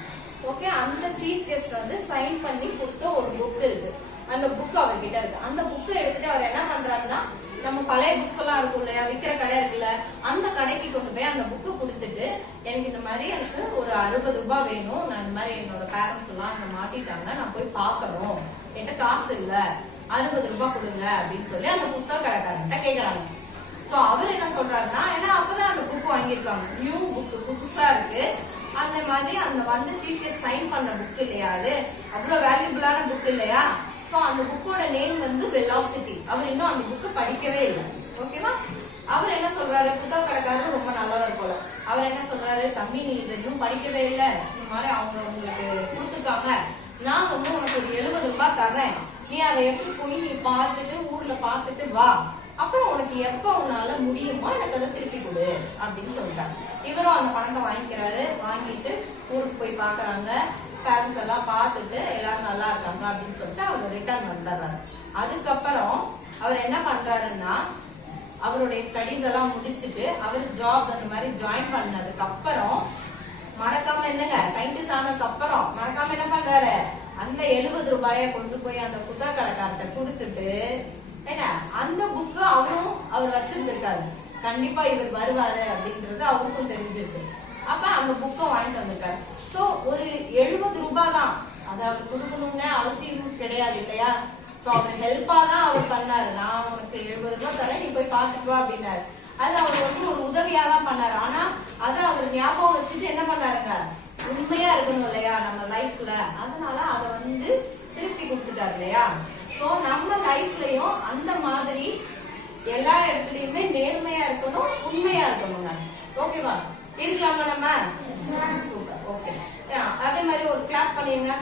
ஓகே, அந்த சீஃப் கெஸ்ட் வந்து சைன் பண்ணி கொடுத்த ஒரு புக் இருக்கு. அந்த புக் அவர்கிட்ட இருக்கு. அந்த புக்கை எடுத்துட்டு அவர் என்ன பண்றாருன்னா நம்ம பழைய புக்ஸ் எல்லாம் இருக்கும் இல்லையா, விற்கிற கடை இருக்குல்ல, அந்த கடைக்கு கொண்டு போய் அந்த புக்கு கொடுத்துட்டு எனக்கு இந்த மாதிரி எனக்கு ஒரு 60 ரூபாய் வேணும், நான் இந்த மாதிரி என்னோட பேரண்ட்ஸ் எல்லாம் அங்க மாட்டிட்டாங்க, நான் போய் பார்க்கணும், என்கிட்ட காசு இல்ல, 60 ரூபாய் கொடுங்க அப்படின்னு சொல்லி அந்த புத்தக கடைக்காரன்ட்ட கேட்கறாங்க. ஸோ அவர் என்ன சொல்றாருன்னா, ஏன்னா அப்பதான் அந்த புக் வாங்கியிருக்காங்க, நியூ புக் புதுசா இருக்கு, அந்த மாதிரி அந்த வந்து சீஃப் கெஸ்ட் சைன் பண்ண புக் இல்லையா, அது அவ்வளவு வேல்யூபிளான புக் இல்லையா. ஸோ அந்த புக்கோட நேம் வந்து வெலாசிட்டி. அவர் இன்னும் அந்த புக்கை படிக்கவே இல்லை. ஓகேவா. அவர் என்ன சொல்றாரு, புத்தக கடைக்காரர் ரொம்ப நல்லவர் போல, அவர் என்ன சொல்றாரு, தம்பி நீ இதை இன்னும் படிக்கவே இல்லை, இந்த மாதிரி அவங்க உங்களுக்கு கொடுத்துருக்காங்க, நான் வந்து உனக்கு ஒரு 70 ரூபாய் தர்றேன், நீ அதை எடுத்து போய் நீ பார்த்துட்டு ஊர்ல பார்த்துட்டு வா, அப்புறம் உனக்கு எப்ப உன்னால முடியுமோ எனக்கு அதை திருப்பி கொடு அப்படின்னு சொல்லிட்டாரு. இவரும் அந்த பணத்தை வாங்கிக்கிறாரு. வாங்கிட்டு ஊருக்கு போய் பாக்குறாங்க, பேரண்ட்ஸ் எல்லாம் பார்த்துட்டு எல்லாரும் நல்லா இருக்காங்க அப்படின்னு சொல்லிட்டு அவர் ரிட்டர்ன் வந்துடுறாரு. அதுக்கப்புறம் அவர் என்ன பண்றாருன்னா அவருடைய ஸ்டடீஸ் எல்லாம் முடிச்சுட்டு அவர் ஜாப் அந்த மாதிரி ஜாயின் பண்ணதுக்கு அப்புறம் மறக்காம என்னங்க சயின்டிஸ்ட் ஆனதுக்கு அப்புறம் மறக்காம என்ன பண்றாரு, அந்த 70 ரூபாயை கொண்டு போய் அந்த புத்தக கடைக்காரத்தை கொடுத்துட்டு ஏன்னா அந்த புக்கு அவர் வச்சிருந்திருக்காரு, கண்டிப்பா இவர் வருவாரு அப்படின்றது அவருக்கும் தெரிஞ்சிருக்கு. அப்ப அந்த புக்கை வாங்கிட்டு வந்திருக்காரு. சோ ஒரு 70 ரூபாய் தான், அதை அவர் கொடுக்கணும்னு அவசியம் கிடையாது இல்லையா. சோ அவர் ஹெல்ப்பா தான் அவர் பண்ணாரு, நான் உனக்கு 70 ரூபாய் தரேன், நீ போய் பாத்துட்டு வா அப்படின்னாரு. அது அவர் வந்து ஒரு உதவியா தான் பண்ணாரு. ஆனா அதை அவர் ஞாபகம் வச்சுட்டு என்ன பண்ணாருங்க, உண்மையா இருக்கணும் இல்லையா நம்ம லைஃப்ல, அதனால அதை வந்து திருப்பி கொடுத்துட்டாரு இல்லையா. சோ நம்ம லைஃப்லயும் அந்த மாதிரி எல்லா இடத்துலயுமே நேர்மையா இருக்கணும், உண்மையா இருக்கணுங்க. ஓகேவா, இருக்கலாமா நம்ம? சூப்பர். ஓகே, அதே மாதிரி ஒரு கிளாப் பண்ணிருங்க.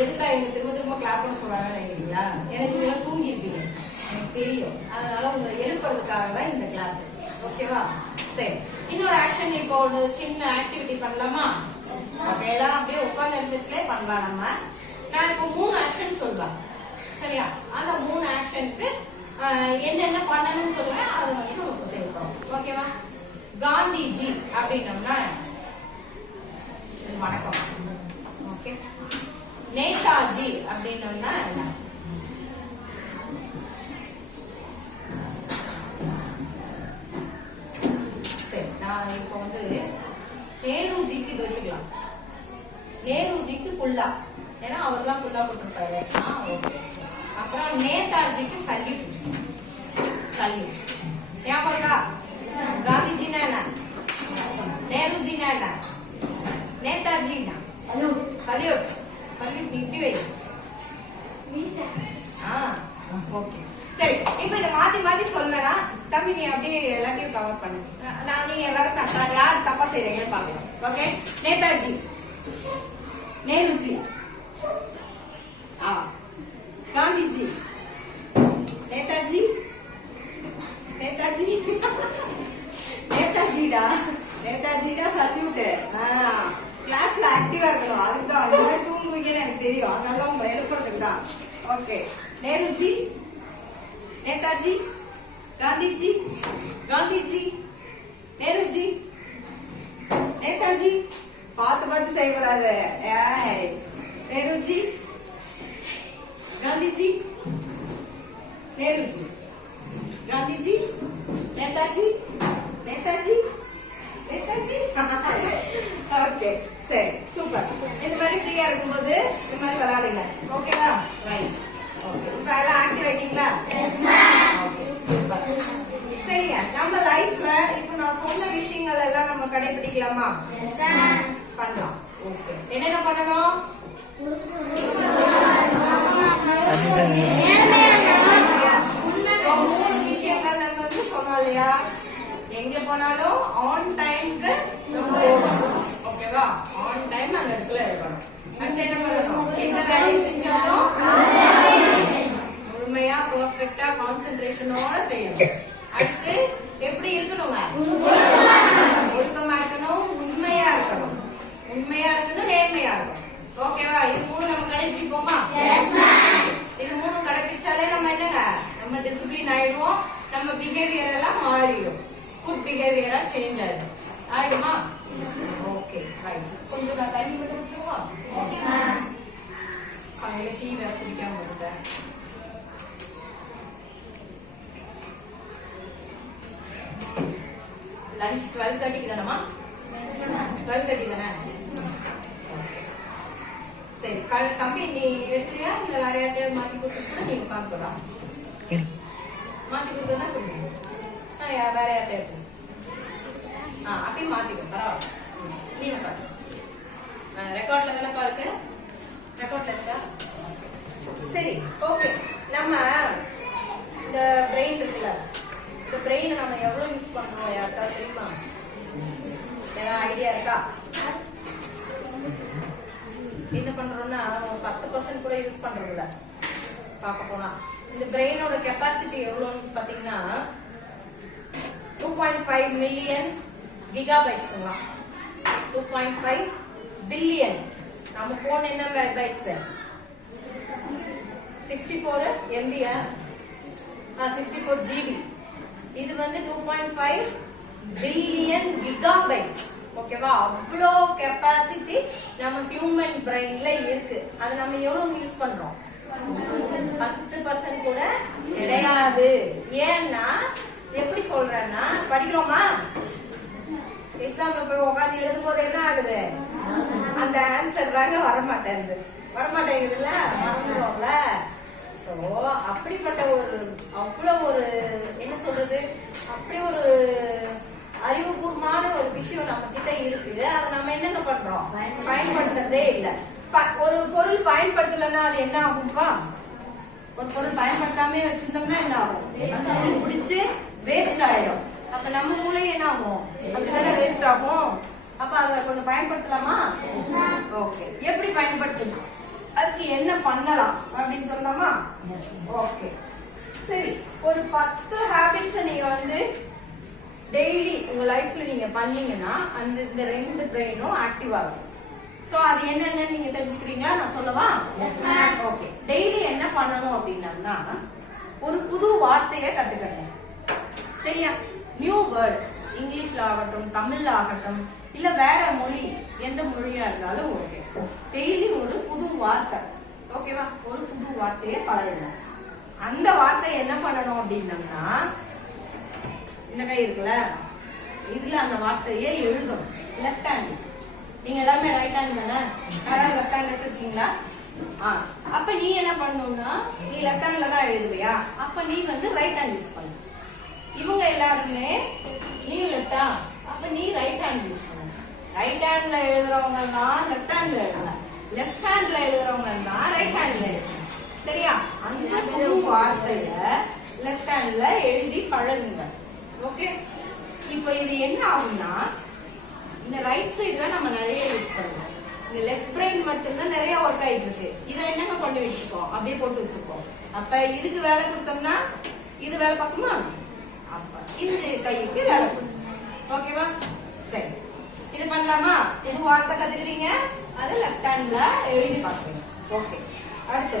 எதுக்கா இங்க திரும்ப திரும்ப கிளாப் பண்ண சொல்றாங்கன்னு நினைக்கிறீங்களா? எனக்கு இதெல்லாம் தூங்கி இருப்பீங்க எனக்கு தெரியும், அதனால உங்களை எழுப்புறதுக்காக தான் இந்த கிளாப். ஓகேவா. சரி, இன்னொரு ஆக்ஷன் இப்போ ஒரு சின்ன ஆக்டிவிட்டி பண்ணலாமா? எல்லாரும் அப்படியே உட்கார்ந்த இடத்துலயே பண்ணலாம். நம்ம நான் இப்போ 3 ஆக்ஷன் சொல்றேன் சரியா, அந்த 3 ஆக்ஷனுக்கு என்னென்ன பண்ணணும்னு சொல்லுவேன், அதை வந்து நமக்கு சேர்க்கிறோம். ஓகேவா. காந்திஜி அப்படின்னோம்னா வணக்கம். ஓகே. நேதாஜி அப்படின்னோம்னா என்ன? சரி, நான் இப்போ வந்து நேருஜிக்கு இது வச்சுக்கலாம். நேருஜிக்கு குல்லா, ஏன்னா அவர் தான் குல்லா போட்டிருப்பாரு. ஓகே. அப்புறம் நேதாஜிக்கு சல்யூட் வச்சுக்கலாம். சல்யூட் ஞாபகம் இருக்கா? காந்திஜினா என்ன, நேருஜினா என்ன, நேதாஜினா சல்யூட். சல்யூட் இப்படி வை. ஓகே. சரி, இப்ப இதை மாத்தி மாத்தி சொல்லனா தம்பி நீ அப்படியே எல்லாத்தையும் கவர் பண்ணு. நான் நீங்க எல்லாரும் கரெக்டா யார் தப்பா செய்றீங்கன்னு பாக்கலாம். ஓகே. நேதாஜி, நேருஜி, காந்திஜி, நேதாஜி, நேதாஜி, நேதாஜிடா, நேதாஜிடா சல்யூட். கிளாஸ்ல ஆக்டிவா இருக்கணும், அதுதான் நீங்க தூங்குவீங்கன்னு எனக்கு தெரியும், அதனால உங்க எழுப்புறதுக்கு தான். ஓகே. நேருஜி, நேதாஜி, காந்திஜி, காந்திஜி, நேருஜி, நேதாஜி. பார்த்து பார்த்து செய்யக்கூடாது. நேருஜி, காந்திஜி, நேருஜி, காந்திஜி, நேதாஜி, நேதாஜி, நேதாஜி. ஓகே, சரி, சூப்பர். இந்த மாதிரி ஃப்ரீயா இருக்கும்போது இந்த மாதிரி விளையாடுங்க. ஓகேவா? ரைட். ஓகே, இப்ப எல்லாம் ஆக்டிவ் ஆயிட்டீங்களா? Okay, super. சரிங்க, நம்ம லைஃப்ல இப்ப நான் சொன்ன விஷயங்கள் எல்லாம் நம்ம கடைபிடிக்கலாமா? பண்ணலாம். ஓகே, என்னென்ன பண்ணணும்? 3 விஷயங்கள் நம்ம வந்து சொன்னோம் இல்லையா? போனாலும் ஆன் டைம்க்கு நம்ம போகணும். ஓகேவா? ஆன் டைம் அந்த இடத்துல இருக்கணும். அடுத்து என்ன பண்ணணும்? எந்த வேலையை செஞ்சாலும் முழுமையா பெர்ஃபெக்ட்டா கான்சென்ட்ரேஷனோட செய்யணும். அடுத்து எப்படி இருக்கணுங்க? ஒழுக்கமா இருக்கணும், உண்மையா இருக்கணும். உண்மையா இருக்கணும், நேர்மையா இருக்கணும். ஓகேவா? இது மூணு நம்ம கடைபிடிப்போமா? இது மூணு கடைபிடிச்சாலே நம்ம என்னங்க, நம்ம டிசிப்ளின் ஆயிடுவோம். நம்ம பிஹேவியர் எல்லாம் மாறிடும். குட் பிஹேவியரா சேஞ்ச் ஆயிடும். ஆயிடுமா? Okay right. கொஞ்சம் நான் தண்ணி மட்டும் குடிச்சுவா? காலையில டீ வேற குடிக்காம இருந்தேன். லஞ்ச் 12:30 தானமா? 12:30 தானே? சரி, தம்பி நீ எடுக்கிறியா இல்ல வேற யார்ட்டையாவது மாத்தி கொடுத்து நீங்க பார்க்கலாம். மாத்தி கொடுத்தா கொடுங்க. வேற யார்ட்டையாவது அப்படியே மாத்திக்க, பரவாயில்ல. நீங்க பாருங்க, ரெக்கார்ட்ல தானே பாருங்க. ரெக்கார்ட்ல இருக்கா? சரி, ஓகே. நம்ம இந்த பிரெயின் இருக்குல்ல, இந்த பிரெயினை நம்ம எவ்வளவு யூஸ் பண்றோம் யாருக்காவது தெரியுமா? ஏதாவது ஐடியா இருக்கா? என்ன பண்றோம்னா 10% கூட யூஸ் பண்றது இல்ல. பார்க்க போனா இந்த பிரெயினோட கெப்பாசிட்டி எவ்வளவுன்னு பாத்தீங்கன்னா 2.5 மில்லியன் கிகாபைட்ஸ்ங்களா? 2.5 பில்லியன். நம்ம போன் என்ன பைட்ஸ்? 64 MB, 64 GB. இது வந்து 2.5 பில்லியன் கிகாபைட்ஸ். ஓகேவா? அவ்வளோ கெப்பாசிட்டி நம்ம ஹியூமன் பிரெயின்ல இருக்கு. அது நம்ம எவ்வளவு யூஸ் பண்றோம்? 10% கூட கிடையாது. ஏன்னா எப்படி சொல்றேன்னா, படிக்கிறோமா, எக்ஸாம்ல போய் உட்காந்து எழுதும் போது என்ன ஆகுது? அந்த ஆன்சர் தாங்க வரமாட்டேங்குதுல்ல, மறந்துடும்ல. சோ அப்படிப்பட்ட ஒரு அவ்வளவு ஒரு என்ன சொல்றது, அப்படி ஒரு அறிவுபூர்வமான ஒரு விஷயம் நம்ம கிட்ட இருக்கு. அதை நம்ம என்னங்க பண்றோம்? பயன்படுத்துறதே இல்ல. ஒரு பொருள் பயன்படுத்தலன்னா அது என்ன ஆகும்பா? ஒரு பொருள் பயன்படுத்தாமே வச்சிருந்தோம்னா என்ன ஆகும்? பிடிச்சு வேஸ்ட் ஆயிடும். அப்ப நம்ம மூளை என்ன ஆகும்? அப்படிதானே வேஸ்ட் ஆகும். அப்ப அதை கொஞ்சம் பயன்படுத்தலாமா? ஓகே, எப்படி பயன்படுத்தணும், அதுக்கு என்ன பண்ணலாம் அப்படின்னு சொல்லலாமா? ஓகே, சரி. ஒரு 10 ஹாபிட்ஸ் நீங்க வந்து டெய்லி உங்க லைஃப்ல நீங்க பண்ணீங்கன்னா அந்த இந்த 2 பிரெயினும் ஆக்டிவ் ஆகும். சோ அது என்னன்னு நீங்க தெரிஞ்சுக்கிறீங்களா? நான் சொல்லவா? ஓகே. டெய்லி என்ன பண்ணணும் அப்படின்னா, ஒரு புது வார்த்தையை கத்துக்கணும். சரியா? நியூ வேர்ட், இங்கிலீஷ்ல ஆகட்டும், தமிழ்ல ஆகட்டும், இல்ல வேற மொழி, எந்த மொழியா இருந்தாலும் ஓகே. டெய்லி ஒரு புது வார்த்தை. ஓகேவா? ஒரு புது வார்த்தையை பழகணும். அந்த வார்த்தை என்ன பண்ணணும் அப்படின்னா, இந்த கை இருக்குல்ல, இதுல அந்த வார்த்தையை எழுதணும். Left hand. நீங்க எல்லாமே ரைட் ஹேண்ட் தானே? யாராவது லெஃப்ட் ஹேண்ட் இருக்கீங்களா? அப்ப நீ என்ன பண்ணணும்னா, நீ லெஃப்ட் ஹேண்ட்ல தான் எழுதுவியா? அப்ப நீ வந்து ரைட் ஹேண்ட் யூஸ் பண்ணு. இவங்க எல்லாருமே நீ லெஃப்டா, அப்ப நீ ரைட் ஹேண்ட் யூஸ் பண்ணு. ரைட் ஹேண்ட்ல எழுதுறவங்க தான் லெஃப்ட் ஹேண்ட்ல எழுதணும். லெஃப்ட் ஹேண்ட்ல எழுதுறவங்க தான் ரைட் ஹேண்ட்ல எழுதணும். சரியா? அந்த புது வார்த்தைய லெஃப்ட் ஹேண்ட்ல எழுதி பழகுங்க. ஓகே. இப்போ இது என்ன ஆகும்னா, இந்த ரைட் சைடுல நம்ம நிறைய யூஸ் பண்ணுவோம். இந்த லெஃப்ட் பிரெயின் மட்டும்தான் நிறைய ஒர்க் ஆயிட்டு இருக்கு. இதை என்னங்க பண்ணி வச்சிருக்கோம்? அப்படியே போட்டு வச்சிருக்கோம். அப்ப இதுக்கு வேலை கொடுத்தோம்னா இது வேலை பார்க்குமா? அப்ப இந்த கைக்கு வேலை கொடுக்கும். ஓகேவா? சரி, இது பண்ணலாமா? புது வார்த்தை கத்துக்கிறீங்க, அது லெஃப்ட் ஹேண்ட்ல எழுதி பார்க்கணும். ஓகே. அடுத்து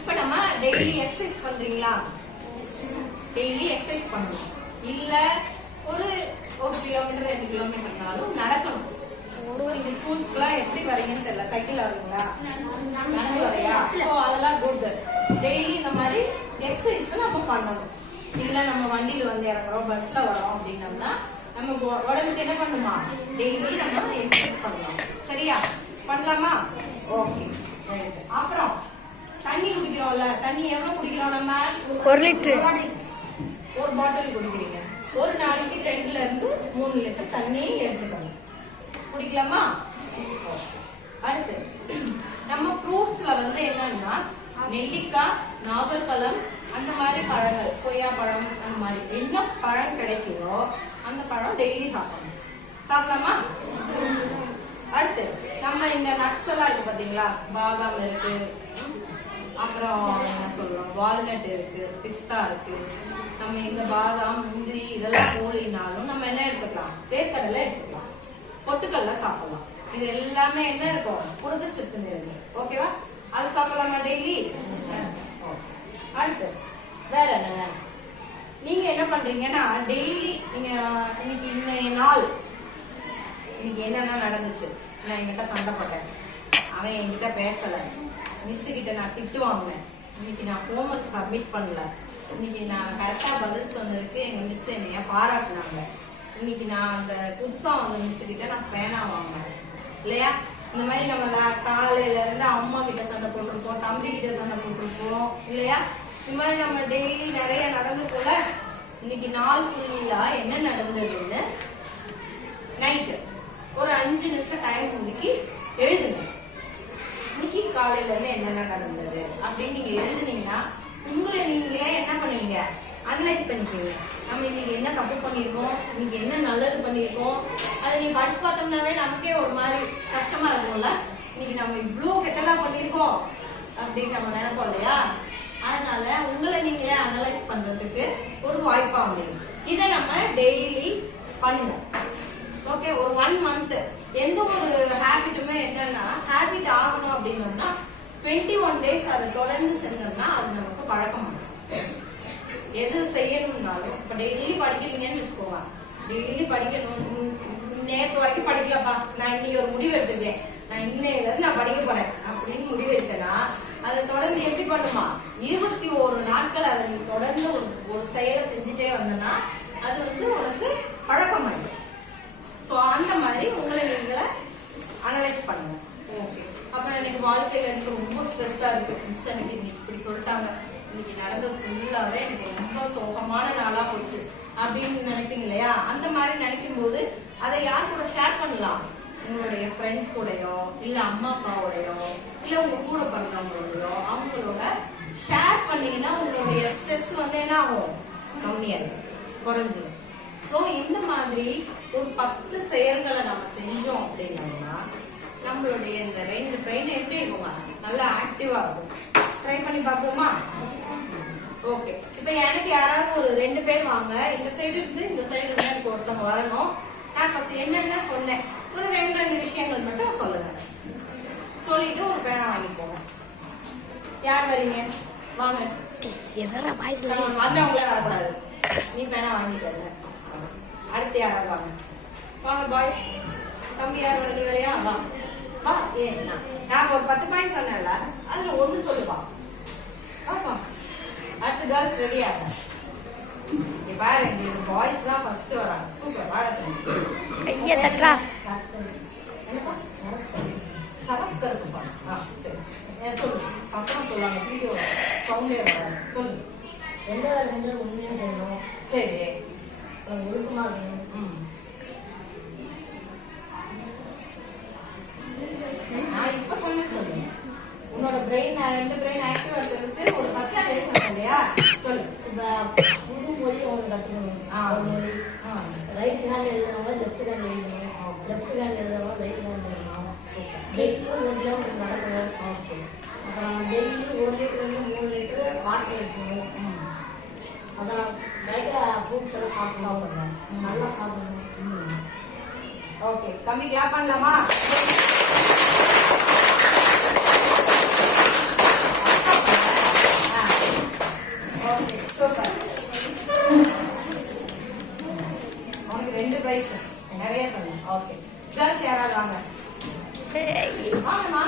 இப்ப நம்ம டெய்லி எக்ஸசைஸ் பண்றீங்களா? டெய்லி எக்ஸசைஸ் பண்ணணும். இல்ல ஒரு 1 கிலோமீட்டர் 2 கிலோமீட்டர்னாலும் நடக்கணும். நீங்க ஸ்கூல்ஸ்க்குலாம் எப்படி வரீங்கன்னு தெரியல, சைக்கிள் வரீங்களா, நடந்து வரையா? அதெல்லாம் குட். டெய்லி இந்த மாதிரி எக்ஸசைஸ் நம்ம பண்ணணும். இல்ல நம்ம வண்டியில வந்து இறங்குறோம், பஸ்ல வரோம் அப்படின்னம்னா நம்ம உடம்புக்கு என்ன பண்ணுமா? டெய்லி நம்ம எக்ஸசைஸ் பண்ணலாம். சரியா? பண்ணலாமா? ஓகே. அப்புறம் தண்ணி குடிக்கிறோம்ல, தண்ணி எவ்வளவு குடிக்கிறோம் நம்ம? 1 லிட்டர். ஒரு பாட்டில் குடிக்கிறீங்க. ஒரு நாளைக்கு 2 ல இருந்து 3 லிட்டர் தண்ணி எடுத்துக்கணும். குடிக்கலாமா? அடுத்து நம்ம ஃப்ரூட்ஸ்ல வந்து என்னன்னா, நெல்லிக்காய், நாவல் பழம், அந்த மாதிரி பழங்கள், கொய்யா பழம், அந்த மாதிரி என்ன பழம் கிடைக்குதோ அந்த பழம் டெய்லி சாப்பிடணும். சாப்பிடலாமா? அடுத்து நம்ம இந்த நட்ஸ் எல்லாம் இருக்கு பாத்தீங்களா, பாதாம் இருக்கு, அப்புறம் என்ன சொல்றோம், வால்நட் இருக்கு, பிஸ்தா இருக்கு. நம்ம இந்த பாதாம் முந்திரி இதெல்லாம் போலினாலும் நம்ம என்ன எடுத்துக்கலாம், வேர்க்கடலை எடுத்துக்கலாம், பொட்டுக்கடலை சாப்பிடலாம். இது எல்லாமே என்ன இருக்கும், புரதச்சத்து இருக்கு. ஓகேவா? அது சாப்பிடலாமா டெய்லி? அடுத்து வேற என்ன, நீங்க என்ன பண்றீங்கன்னா டெய்லி நீங்க இன்னைக்கு இன்னைய நாள் இன்னைக்கு என்னென்ன நடந்துச்சு, நான் என்கிட்ட சண்டை போட்டேன், அவன் என்கிட்ட பேசல, மிஸ் கிட்ட நான் திட்டு வாங்கினேன், இன்னைக்கு நான் ஹோம்ஒர்க் சப்மிட் பண்ணல, இன்னைக்கு நான் கரெக்டா பதில் சொன்னதுக்கு எங்க மிஸ் என்னைய பாராட்டினாங்க, இன்னைக்கு நான் அந்த புதுசா வந்த மிஸ் கிட்ட நான் பேனா வாங்கினேன் இல்லையா? இந்த மாதிரி நம்ம காலையில இருந்து அம்மா கிட்ட சண்டை போட்டிருப்போம், தம்பி கிட்ட சண்டை போட்டிருப்போம் இல்லையா? இந்த மாதிரி நம்ம டெய்லி நிறைய நடந்து போல. இன்னைக்கு நாள் ஃபுல்லா என்ன நடந்ததுன்னு நைட்டு ஒரு 5 நிமிஷம் டைம் ஒதுக்கி எழுதுங்க. இன்னைக்கு காலையில இருந்து என்னென்ன நடந்தது அப்படின்னு நீங்க எழுதுனீங்கன்னா உங்களை நீங்களே என்ன பண்ணுவீங்க, அனலைஸ் பண்ணிக்குவீங்க. நம்ம இன்னைக்கு என்ன தப்பு பண்ணிருக்கோம், இன்னைக்கு என்ன நல்லது பண்ணிருக்கோம், அதை நீங்க படிச்சு பார்த்தோம்னாவே நமக்கே ஒரு மாதிரி கஷ்டமா இருக்கும்ல. இன்னைக்கு நம்ம இவ்வளோ கெட்டதா பண்ணிருக்கோம் அப்படின்னு நம்ம நினைப்போம் இல்லையா? அதனால உங்களை நீங்களே அனலைஸ் பண்றதுக்கு ஒரு வாய்ப்பா அமையும். இதை நம்ம டெய்லி பண்ணுவோம். ஓகே, ஒரு 1 மந்த் எந்த ஒரு ஹேபிட்டுமே என்னன்னா ஹேபிட் ஆகணும் அப்படின்னோம்னா 21 days அதை தொடர்ந்து செஞ்சோம்னா அது நமக்கு பழக்கமாகும். எது செய்யணும்னாலும் இப்ப டெய்லி படிக்கிறீங்கன்னு வச்சுக்கோங்க, டெய்லி படிக்கணும். நேற்று வரைக்கும் படிக்கலப்பா, நான் இன்னைக்கு ஒரு முடிவு எடுத்துட்டேன், நான் இன்னையில இருந்து நான் படிக்க போறேன் அப்படின்னு முடிவு எடுத்தேன்னா அதை தொடர்ந்து எப்படி பண்ணுமா, 21 நாட்கள் அதை நீ தொடர்ந்து ஒரு செயலை செஞ்சுட்டே வந்தனா அது வந்து உனக்கு பழக்கமாயிடும். ஸோ அந்த மாதிரி உங்களை நீங்கள அனலைஸ் பண்ணுங்க. ஓகே, அப்புறம் எனக்கு வாழ்க்கையில எனக்கு ரொம்ப ஸ்ட்ரெஸ்ஸா இருக்கு, மிஸ் எனக்கு இன்னைக்கு இப்படி சொல்லிட்டாங்க, இன்னைக்கு நடந்தது ஃபுல்லாவே எனக்கு ரொம்ப சோகமான நாளா போச்சு அப்படின்னு நினைப்பீங்க இல்லையா? அந்த மாதிரி நினைக்கும் போது அதை யார் கூட ஷேர் பண்ணலாம், உங்களுடைய ஃப்ரெண்ட்ஸ் கூடயோ இல்ல அம்மா அப்பாவோடையோ இல்ல உங்க கூட பிறந்தவங்களோடயோ அவங்களோட ஷேர் பண்ணீங்கன்னா உங்களுடைய ஸ்ட்ரெஸ் வந்து என்ன ஆகும், கம்மியாகும், குறைஞ்சிடும். ஸோ இந்த மாதிரி ஒரு 10 செயல்களை நம்ம செஞ்சோம் அப்படின்னா நம்மளுடைய இந்த 2 பிரெயின் எப்படி இருக்குமா, நல்லா ஆக்டிவா இருக்கும். ட்ரை பண்ணி பார்ப்போமா? ஓகே, இப்ப எனக்கு யாராவது ஒரு 2 பேர் வாங்க, இந்த சைடு இருந்து இந்த சைடு இருந்து எனக்கு ஒருத்தவங்க வரணும். நான் ஃபர்ஸ்ட் என்னென்ன சொன்னேன் ஒரு 2 விஷயங்கள் மட்டும் சொல்லுங்க. சொல்லிட்டு ஒரு பேனா வாங்கிப்போம். யார் வரீங்க? வாங்க. வந்தவங்கள வரக்கூடாது, நீ பேனா வாங்கிட்டு. அடுத்து யாராவது வாங்க. வாங்க பாய்ஸ். தம்பி யார் வர, நீ வரையா? வா வா. ஏன்னா நான் ஒரு 10 பாயிண்ட் சொன்னேன்ல, அதுல 1 சொல்லுப்பா. ஆமா, அடுத்து கேர்ள்ஸ் ரெடியா? பாரு, எங்களுக்கு பாய்ஸ் தான் ஃபர்ஸ்ட் வராங்க. சூப்பர், வாடகை ஐயா தட்டா என்னப்பா சரக்கு சார். சரி சொல்லு, அப்புறம் சொல்லுவாங்க, வீடியோ சவுண்டே வராது. சொல்லு. எந்த வேலை செஞ்சாலும் உண்மையாக செய்யணும். சரி, ஒழுக்கமாக இருக்கணும். நான் இப்ப சொன்னேன் சொல்லு. உன்னோட பிரெயின் 2 பிரெயின் ஆக்டிவா இருக்கிறதுக்கு ஒரு 10 செய்ய சொன்னேன் இல்லையா? சொல்லு. இப்போ புது மொழி அவங்க கற்றுக்கணும். ஒரு மொழி ரைட் ஹேண்ட் எழுதுறவங்க லெஃப்ட் ஹேண்ட் எழுதணும், லெஃப்ட் ஹேண்ட் எழுதுறவங்க ரைட் ஹேண்ட் எழுதணும். டெய்லியும் 1 கிலோமீட்டர் நடக்கணும். அப்புறம் டெய்லி 1 லிட்டர் 3 லிட்டர் வாட்டர் எடுக்கணும். அதான் கிடைக்கிற ஃப்ரூட்ஸ் எல்லாம் சாப்பிடணும், நல்லா சாப்பிடணும். ஓகே, தம்பி கிளாப் பண்ணலாமா? Okay, super. அவனுக்கு 2 பிரைஸ் நிறைய சொன்னேன். ஓகே, கேர்ள்ஸ் யாராவது வாங்க. வாங்கம்மா.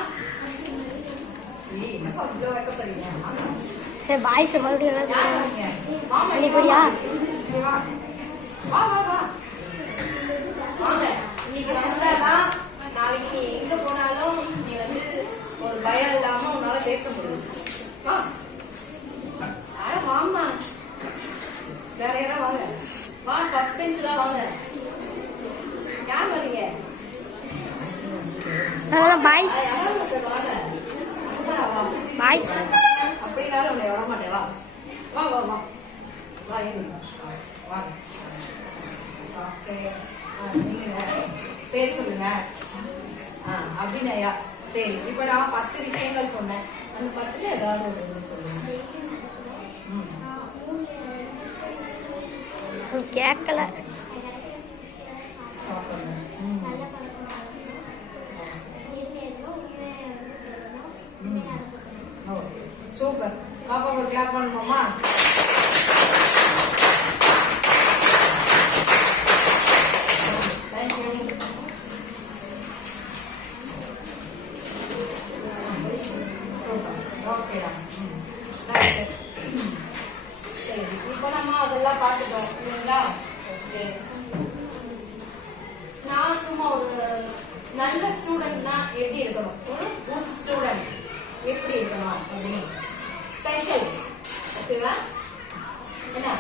என்னப்பா இவ்வளோ வைக்கப்படுறீங்க? பாய்ஸ் மறுபடியும் வா வா வா வாங்க. இன்னைக்கு வந்தாதான் நாளைக்கு எங்க போனாலும் நீ வந்து ஒரு பயம் இல்லாம உன்னால பேச முடியும். வா வாமா. வேற யாராவது வாங்க. வா, ஃபர்ஸ்ட் பெஞ்ச்ல வாங்க. யார் வரீங்க? பாய்ஸ் பாய்ஸ் அப்படின்னாலும் உன்னை வர மாட்டேன். வா வா வா வா. வா, வாங்க. ஓகே. நீங்க பேர் சொல்லுங்க. அபிநயா. சரி, இப்ப நான் 10 விஷயங்கள் சொன்னேன். அந்த 10ல ஏதாவது ஒரு இது சொல்லுங்க. கேட்கல. சூப்பர். பாப்பா ஒரு கிளாப் பண்ணுவோமா? சரி, இப்போ நம்ம அதெல்லாம் பார்த்துட்டோம் இல்லைங்களா? ஓகே. நான் சும்மா ஒரு நல்ல ஸ்டூடெண்ட்னா எப்படி இருக்கணும், ஒரு குட் ஸ்டூடெண்ட் எப்படி இருக்கணும் அப்படின்னு ஸ்பெஷல். ஓகேவா? என்ன?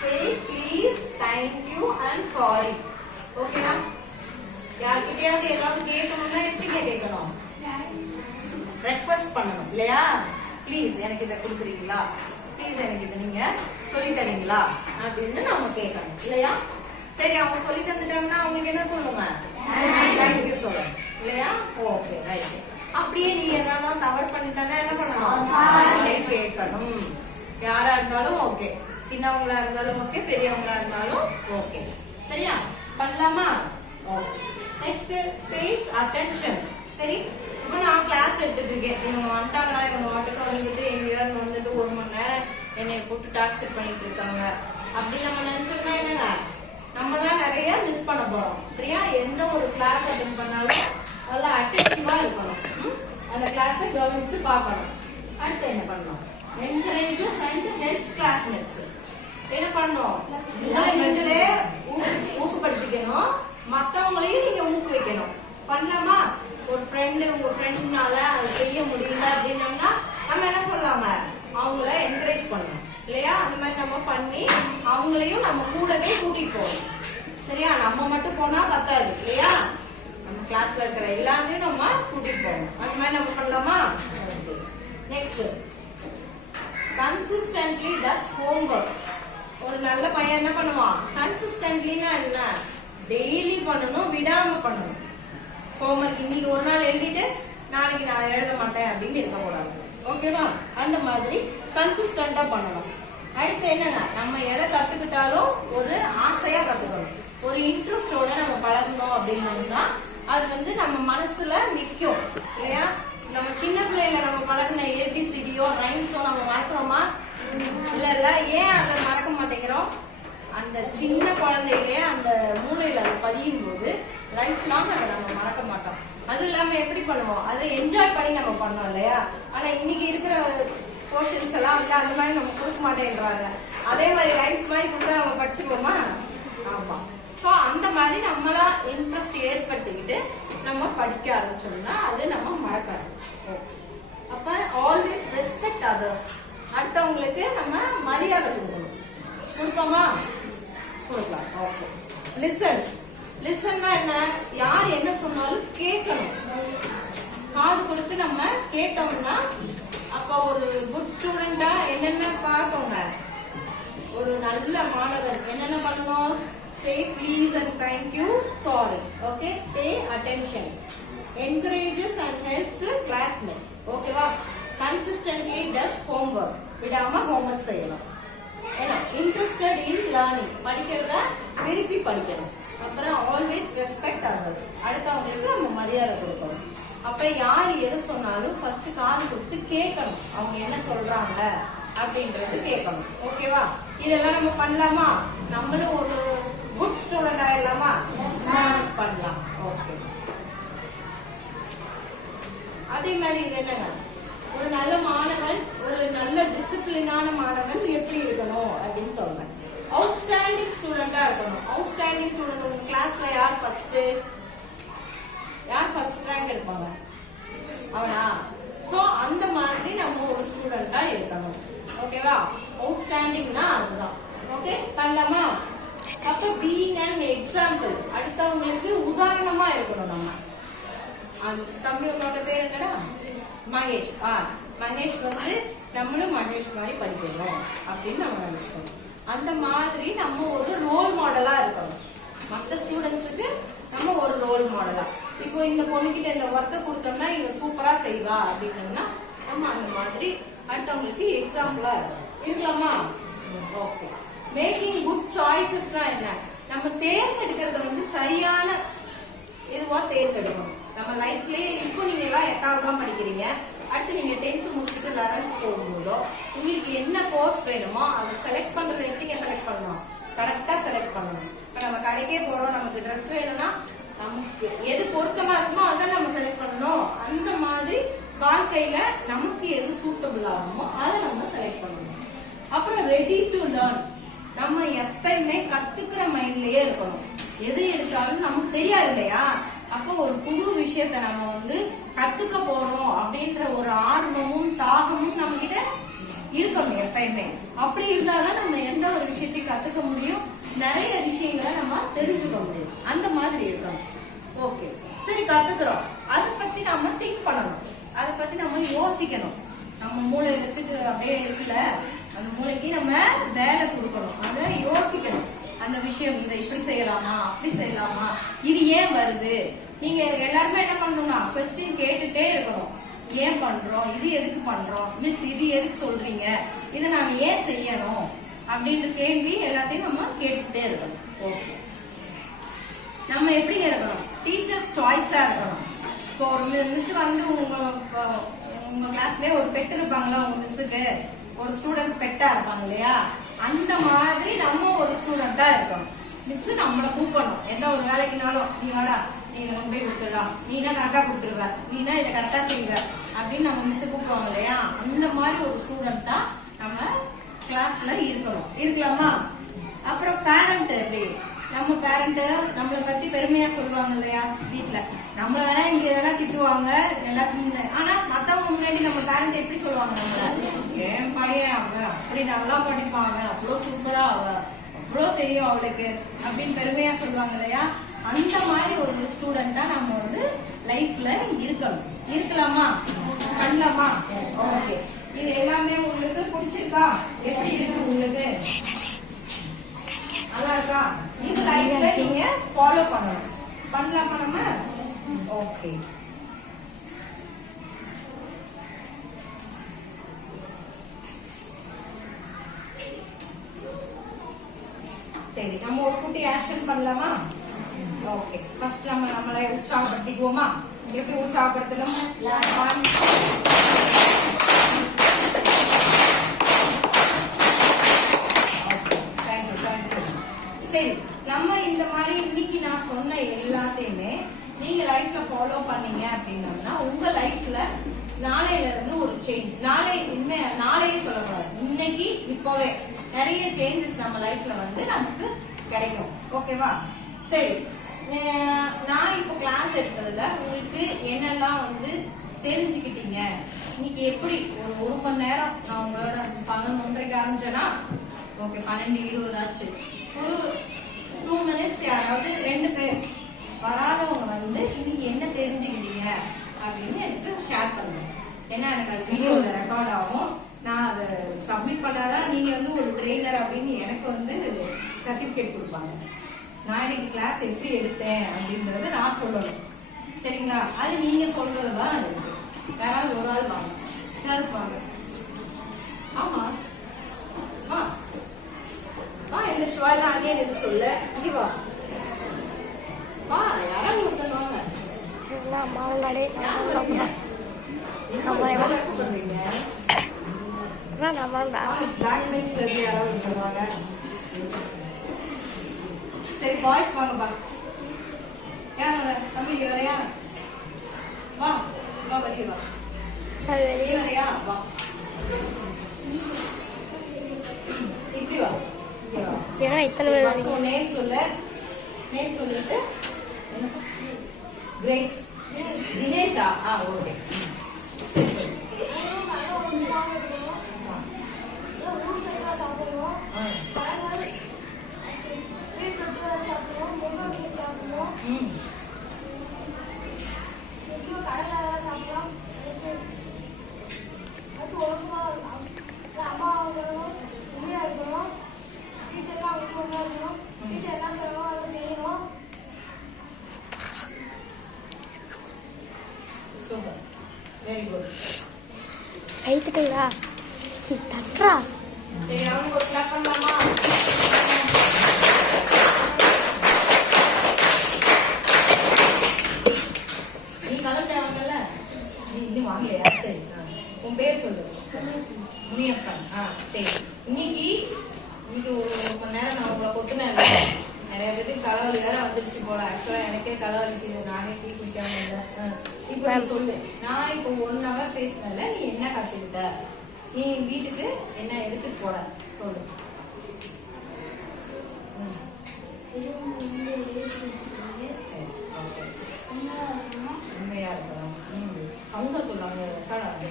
சே ப்ளீஸ், தேங்க்யூ அண்ட் சாரி. ஓகேவா? யார்கிட்டயாவது ஏதாவது கேட்கணும்னா எப்படி கேட்கணும்? ரெக்வஸ்ட் பண்ணணும் இல்லையா? ப்ளீஸ் எனக்கு இதை கொடுக்குறீங்களா, ப்ளீஸ் எனக்கு இதை நீங்க சொல்லி தரீங்களா அப்படின்னு நம்ம கேட்கணும் இல்லையா? சரி, அவங்க சொல்லி தந்துட்டாங்கன்னா அவங்களுக்கு என்ன சொல்லுங்க? தேங்க்யூ சொல்லணும் இல்லையா? Okay, right. அப்படியே நீ ஏதாவது தவறு பண்ணிட்டா என்ன பண்ணணும்? கேட்கணும். யாரா இருந்தாலும் ஓகே, சின்னவங்களா இருந்தாலும் ஓகே, பெரியவங்களா இருந்தாலும் ஓகே. சரியா? பண்ணலாமா? ஓகே. Next, pay attention. சரி, இப்போ நான் கிளாஸ் எடுத்துட்டு இருக்கேன். இவங்க வந்துட்டாங்களா, இவங்க மட்டும் வந்துட்டு எங்கேயாவது வந்துட்டு 1 மணி நேரம் என்னை போட்டு டார்ச்சர் பண்ணிட்டு இருக்காங்க அப்படி நம்ம நினைச்சோம்னா என்னங்க, நம்ம தான் நிறைய மிஸ் பண்ண போறோம். சரியா? எந்த ஒரு கிளாஸ் அட்டென்ட் பண்ணாலும் அதில் அட்டென்டிவா இருக்கணும். அந்த கிளாஸை கவனிச்சு பார்க்கணும். அடுத்து என்ன பண்ணணும்? Encourages and help classmates. என்ன பண்ணணும்? நீங்களே ஊக்கப்படுத்திக்கணும், மற்றவங்களையும் நீங்க ஊக்குவிக்கணும். பண்ணலாமா? ஒரு ஃப்ரெண்டு உங்க ஃப்ரெண்ட்னால அதை செய்ய முடியல அப்படின்னோம்னா நம்ம என்ன சொல்லாம அவங்கள என்கரேஜ் பண்ணணும் இல்லையா? அந்த மாதிரி நம்ம பண்ணி அவங்களையும் நம்ம கூடவே கூட்டிட்டு போகணும். சரியா? நம்ம மட்டும் போனா பத்தாது இல்லையா? நம்ம கிளாஸ்ல இருக்கிற எல்லாத்தையும் நம்ம கூட்டிட்டு போகணும். அந்த மாதிரி நம்ம பண்ணலாமா? நெக்ஸ்ட், கன்சிஸ்டன்ட்லி டஸ் ஹோம்வொர்க். ஒரு நல்ல பையன் என்ன பண்ணுவான்? கன்சிஸ்டன்ட்லினா என்ன? டெய்லி பண்ணணும், விடாம பண்ணணும். ஹோம்வொர்க் இன்னைக்கு ஒரு நாள் எழுதிட்டு நாளைக்கு நான் எழுத மாட்டேன் அப்படின்னு இருக்கக்கூடாது. ஓகேவா? அந்த மாதிரி கன்சிஸ்டண்டா பண்ணணும். அடுத்து என்னங்க, நம்ம எதை கத்துக்கிட்டாலும் ஒரு ஆசையா கத்துக்கணும். ஒரு இன்ட்ரெஸ்டோட நம்ம பழகணும் அப்படின்னோம்னா அது நம்ம மனசுல நிற்கும் இல்லையா? நம்ம சின்ன பிள்ளைல நம்ம பழகின ஏபிசிடியோ ரைம்ஸோ நம்ம மறக்கிறோமா? இல்ல. ஏன் அதை மறக்க மாட்டேங்கிறோம்? அந்த சின்ன குழந்தையிலே அந்த மூளையில அதை பதியும் போது லைஃப் லாங் அதை நம்ம மறக்க மாட்டோம். அது இல்லாம எப்படி பண்ணுவோம்? அதை என்ஜாய் பண்ணி நம்ம பண்ணோம் இல்லையா? ஆனா இன்னைக்கு இருக்கிற போர்ஷன்ஸ் எல்லாம் அந்த மாதிரி நம்ம கொடுக்க மாட்டேன்றாங்க. அதே மாதிரி ரைம்ஸ் மாதிரி கொடுத்தா நம்ம படிச்சிருவோமா? ஆமா. ஸோ அந்த மாதிரி நம்மளா இன்ட்ரெஸ்ட் ஏற்படுத்திக்கிட்டு நம்ம படிக்க ஆரம்பிச்சோம்னா அது நம்ம மறக்க ஆரம்பிச்சோம். அப்ப ஆல்வேஸ் ரெஸ்பெக்ட் அதர்ஸ். அடுத்தவங்களுக்கு நம்ம மரியாதை கொடுக்கணும். கொடுப்போமா? கொடுக்கலாம். ஓகே. லிசன்னா என்ன? யார் என்ன சொன்னாலும் கேட்கணும். காது கொடுத்து நம்ம கேட்டோம்னா அப்ப ஒரு குட் ஸ்டூடெண்டா என்னென்ன பார்க்கோங்க. ஒரு நல்ல மாணவர் என்னென்ன பண்ணணும்? Say please and thank you, sorry. Okay? Pay attention. Encourages and helps classmates. Okay வா? Consistently does homework. விடாம homework செய்யணும். ஏன்னா interested in learning. படிக்கிறத விரும்பி படிக்கணும். அப்புறம் always respect others. அடுத்தவங்களுக்கு நம்ம மரியாதை கொடுக்கணும். அப்ப யார் எதை சொன்னாலும் ஃபர்ஸ்ட் காது கொடுத்து கேட்கணும். அவங்க என்ன சொல்றாங்க அப்படின்றது கேட்கணும். ஓகேவா? இதெல்லாம் நம்ம பண்ணலாமா? நம்மளும் ஒரு குட் ஸ்டூடெண்ட் ஆயிடலாமா? பண்ணலாம். ஓகே. அதே மாதிரி இது என்னங்க, ஒரு நல்ல மாணவன், ஒரு நல்ல டிசிப்ளினான மாணவன் எப்படி இருக்கணும் அப்படின்னு சொல்றேன். அவுட்ஸ்டாண்டிங் ஸ்டூடெண்டா இருக்கணும். அவுட்ஸ்டாண்டிங் ஸ்டூடெண்ட் உங்க கிளாஸ்ல யார் ஃபர்ஸ்ட் ரேங்க் எடுப்பாங்க? அவனா? சோ அந்த மாதிரி நம்ம ஒரு ஸ்டூடெண்டா இருக்கணும். ஓகேவா? அவுட்ஸ்டாண்டிங்னா அதுதான். ஓகே, பண்ணலாமா? அப்ப பீயிங் அன் எக்ஸாம்பிள், அடுத்தவங்களுக்கு உதாரணமா இருக்கணும் நம்ம. தம்பி உன்னோட பேர் என்னடா? மகேஷ். மகேஷ் நம்மளும் மகேஷ் மாதிரி படிக்கணும் அப்படின்னு நம்ம நினைச்சுக்கணும். அந்த மாதிரி நம்ம ஒரு ரோல் மாடலா இருக்கணும். மற்ற ஸ்டூடெண்ட்ஸுக்கு நம்ம ஒரு ரோல் மாடலா. இப்போ இந்த பொண்ணுகிட்ட இந்த ஒர்க்கை கொடுத்தோம்னா இவ சூப்பரா செய்வா அப்படின்னா நம்ம அந்த மாதிரி அடுத்தவங்களுக்கு எக்ஸாம்பிளா இருக்கலாமா? ஓகே. மேக்கிங் குட் சாய்ஸஸ்னா என்ன? நம்ம தேர்ந்தெடுக்கிறத வந்து சரியான இதுவா தேர்ந்தெடுக்கணும். நம்ம லைஃப்லயே இப்போ நீங்க எல்லாம் 8வது தான் படிக்கிறீங்க, அடுத்து நீங்க 10th முடிச்சுட்டு 11th போகும்போதோ உங்களுக்கு என்ன கோர்ஸ் வேணுமோ அதை செலக்ட் பண்றதை எப்படிங்க செலக்ட் பண்ணணும்? கரெக்டா செலக்ட் பண்ணணும். இப்ப நம்ம கடைக்கே போறோம், நமக்கு ட்ரெஸ் வேணும்னா நமக்கு எது பொருத்தமா இருக்குமோ அதை நம்ம செலக்ட் பண்ணணும். அந்த மாதிரி வாழ்க்கையில நமக்கு எது சூட்டபிள் ஆகுமோ அதை நம்ம செலக்ட் பண்ணணும். அப்புறம் ரெடி டு லேர்ன். நம்ம எப்பயுமே கத்துக்கிற மைண்ட்லயே இருக்கணும். எது எடுத்தாலும் நமக்கு தெரியாது இல்லையா? அப்போ ஒரு புது விஷயத்த நம்ம வந்து கத்துக்க போறோம் அப்படின்ற ஒரு ஆர்வமும் தாகமும் நம்ம கிட்ட இருக்கணும் எப்பயுமே. அப்படி இருந்தாதான் நம்ம எந்த ஒரு விஷயத்தையும் கத்துக்க முடியும், நிறைய விஷயங்களை நம்ம தெரிஞ்சுக்க முடியும். அந்த மாதிரி இருக்கணும். ஓகே, சரி கத்துக்கிறோம், அதை பத்தி நம்ம திங்க் பண்ணணும், அதை பத்தி நம்ம யோசிக்கணும். நம்ம மூளை வச்சுட்டு அப்படியே இருக்குல்ல, அந்த மூளைக்கு நம்ம வேலை கொடுக்கணும், அதை யோசிக்கணும். அந்த விஷயம் இதை இப்படி செய்யலாமா, அப்படி செய்யலாமா, இது ஏன் வருது? நீங்க எல்லாருமே என்ன பண்ணணும்னா கொஸ்டின் கேட்டுட்டே இருக்கணும். ஏன் பண்றோம், இது எதுக்கு பண்றோம், மிஸ் இது எதுக்கு சொல்றீங்க, இதை நான் ஏன் செய்யணும் அப்படின்ற கேள்வி எல்லாத்தையும் நம்ம கேட்டுட்டே இருக்கணும். ஓகே, நம்ம எப்படி இருக்கணும்? டீச்சர்ஸ் சாய்ஸா இருக்கணும். இப்போ ஒரு மிஸ் வந்து உங்க கிளாஸ்லயே ஒரு பெட் இருப்பாங்களா, உங்க மிஸ்ஸுக்கு ஒரு ஸ்டூடெண்ட் பெட்டா இருப்பாங்க இல்லையா? அந்த மாதிரி நம்ம ஒரு ஸ்டூடெண்டா இருக்கணும். மிஸ் நம்மளை கூப்பிடணும். எந்த ஒரு வேலைக்குனாலும் நீ வாடா, நீ இதை கொண்டு போய் கொடுத்துடலாம், நீனா கரெக்டா கொடுத்துருவ, நீனா இதை கரெக்டா செய்வ அப்படின்னு நம்ம மிஸ் கூப்பிடுவாங்க இல்லையா? அந்த மாதிரி ஒரு ஸ்டூடெண்ட் தான் நம்ம கிளாஸ்ல இருக்கணும். இருக்கலாமா? அப்புறம் பேரண்ட் எப்படி? நம்ம பேரண்ட் நம்மளை பத்தி பெருமையா சொல்லுவாங்க இல்லையா? வீட்டுல நம்மள வேணா இங்க வேணா திட்டுவாங்க எல்லாத்துக்கும், ஆனா மத்தவங்க முன்னாடி நம்ம பேரண்ட் எப்படி சொல்லுவாங்க? நம்மள என் பையன் அவன் அப்படி நல்லா படிப்பாங்க, அவ்வளோ சூப்பரா அவ, அவ்வளோ தெரியும் அவளுக்கு அப்படின்னு பெருமையா சொல்லுவாங்க இல்லையா? அந்த மாதிரி ஒரு ஸ்டூடெண்டா நம்ம வந்து லைஃப்ல இருக்கணும். இருக்கலாமா? பண்ணலாமா? ஓகே, இது எல்லாமே உங்களுக்கு பிடிச்சிருக்கா? எப்படி இருக்கு உங்களுக்கு? நல்லா இருக்கா? இந்த லைஃப்ல நீங்க ஃபாலோ பண்ணணும். பண்ணலாமா நம்ம? ஓகே, சரி நம்ம ஒரு குட்டி ஆக்ஷன் பண்ணலாமா? ஓகே, ஃபர்ஸ்ட் நம்ம நம்மளை உற்சாகப்படுத்திக்குவோமா? எப்படி உற்சாகப்படுத்தலாம்? சரி, நம்ம இந்த மாதிரி இன்னைக்கு நான் சொன்ன எல்லாத்தையுமே நீங்க லைஃப்ல ஃபாலோ பண்ணீங்க அப்படின்னா உங்க லைஃப்ல நாளையில இருந்து ஒரு சேஞ்ச், நாளையே சொல்லக்கூடாது, இன்னைக்கு இப்பவே நிறைய சேஞ்சஸ் நம்ம லைஃப்ல வந்து நமக்கு கிடைக்கும். ஓகேவா? சரி, நான் இப்போ கிளாஸ் எடுத்ததுல உங்களுக்கு என்னெல்லாம் வந்து தெரிஞ்சுக்கிட்டீங்க, இன்னைக்கு எப்படி ஒரு மணி நேரம் நான் உங்களோட 11:30 ஆரம்பிச்சேன்னா ஓகே 12:20 ஆச்சு, ஒரு 2 minutes யாராவது 2 பேர் வராதவங்க வந்து இன்னைக்கு என்ன தெரிஞ்சுக்கிட்டீங்க அப்படின்னு எனக்கு ஷேர் பண்ணுங்க. ஏன்னா எனக்கு அது வீடியோல ரெக்கார்ட் ஆகும், நான் அதை சப்மிட் பண்ணாதான் நீங்க வந்து ஒரு ட்ரெயினர் அப்படின்னு எனக்கு வந்து சர்டிபிகேட் கொடுப்பாங்க. நான் இன்னைக்கு கிளாஸ் எப்படி எடுத்தேன் அப்படின்றத நான் சொல்லணும். சரிங்களா? அது நீங்க சொல்றதுதான் இருக்கு. யாராவது ஒரு ஆள் வாங்க, கேர்ள்ஸ் வாங்க. ஆமா வா வா, இந்த ஷுவாலாம் அங்கே எனக்கு சொல்ல, இங்க வா வா, யாராவது ஒருத்தர் வாங்க. பிளாக் பெஞ்ச்ல இருந்து யாராவது ஒருத்தர் வாங்க. சரி பாய்ஸ் வாங்கப்பா. யார் வர? தம்பி வரையா? வா வா, வெளியே வா. வெளியே வரையா? வா, இப்படி வா. நேம் சொல்லு. நேம் சொல்லிட்டு கிரேஸ் தினேஷா? ஓகே. டீச்சர் என்ன சொல்லணும் அதை செய்யணும். கைத்துக்குங்களா தட்டுறா சரி அவனுக்கு ஒரு கிளாப் பண்ணலாமா? நீ கலந்தாங்கல்ல, நீ இன்னும் வாங்கலையா? சரி உன் பேர் சொல்லு. முனியப்பன். சரி இன்னைக்கு ஒரு மணி நேரம் நான் உங்களை கொத்துனேன். நிறைய பேருக்கு தலைவலி வேற வந்துருச்சு போல. ஆக்சுவலா எனக்கே தலைவலிச்சு, நானே டீ குடிக்காம இல்லை. இப்போ நீ சொல்லு, நான் இப்போ 1 hour பேசினல நீ என்ன கத்துக்கிட்ட, நீ வீட்டுக்கு என்ன எடுத்துட்டு போற சொல்லு. சரி ஓகே, உண்மையா இருக்கணும். சவுண்டா சொல்லாங்க, ரெக்கார்ட் ஆகுது.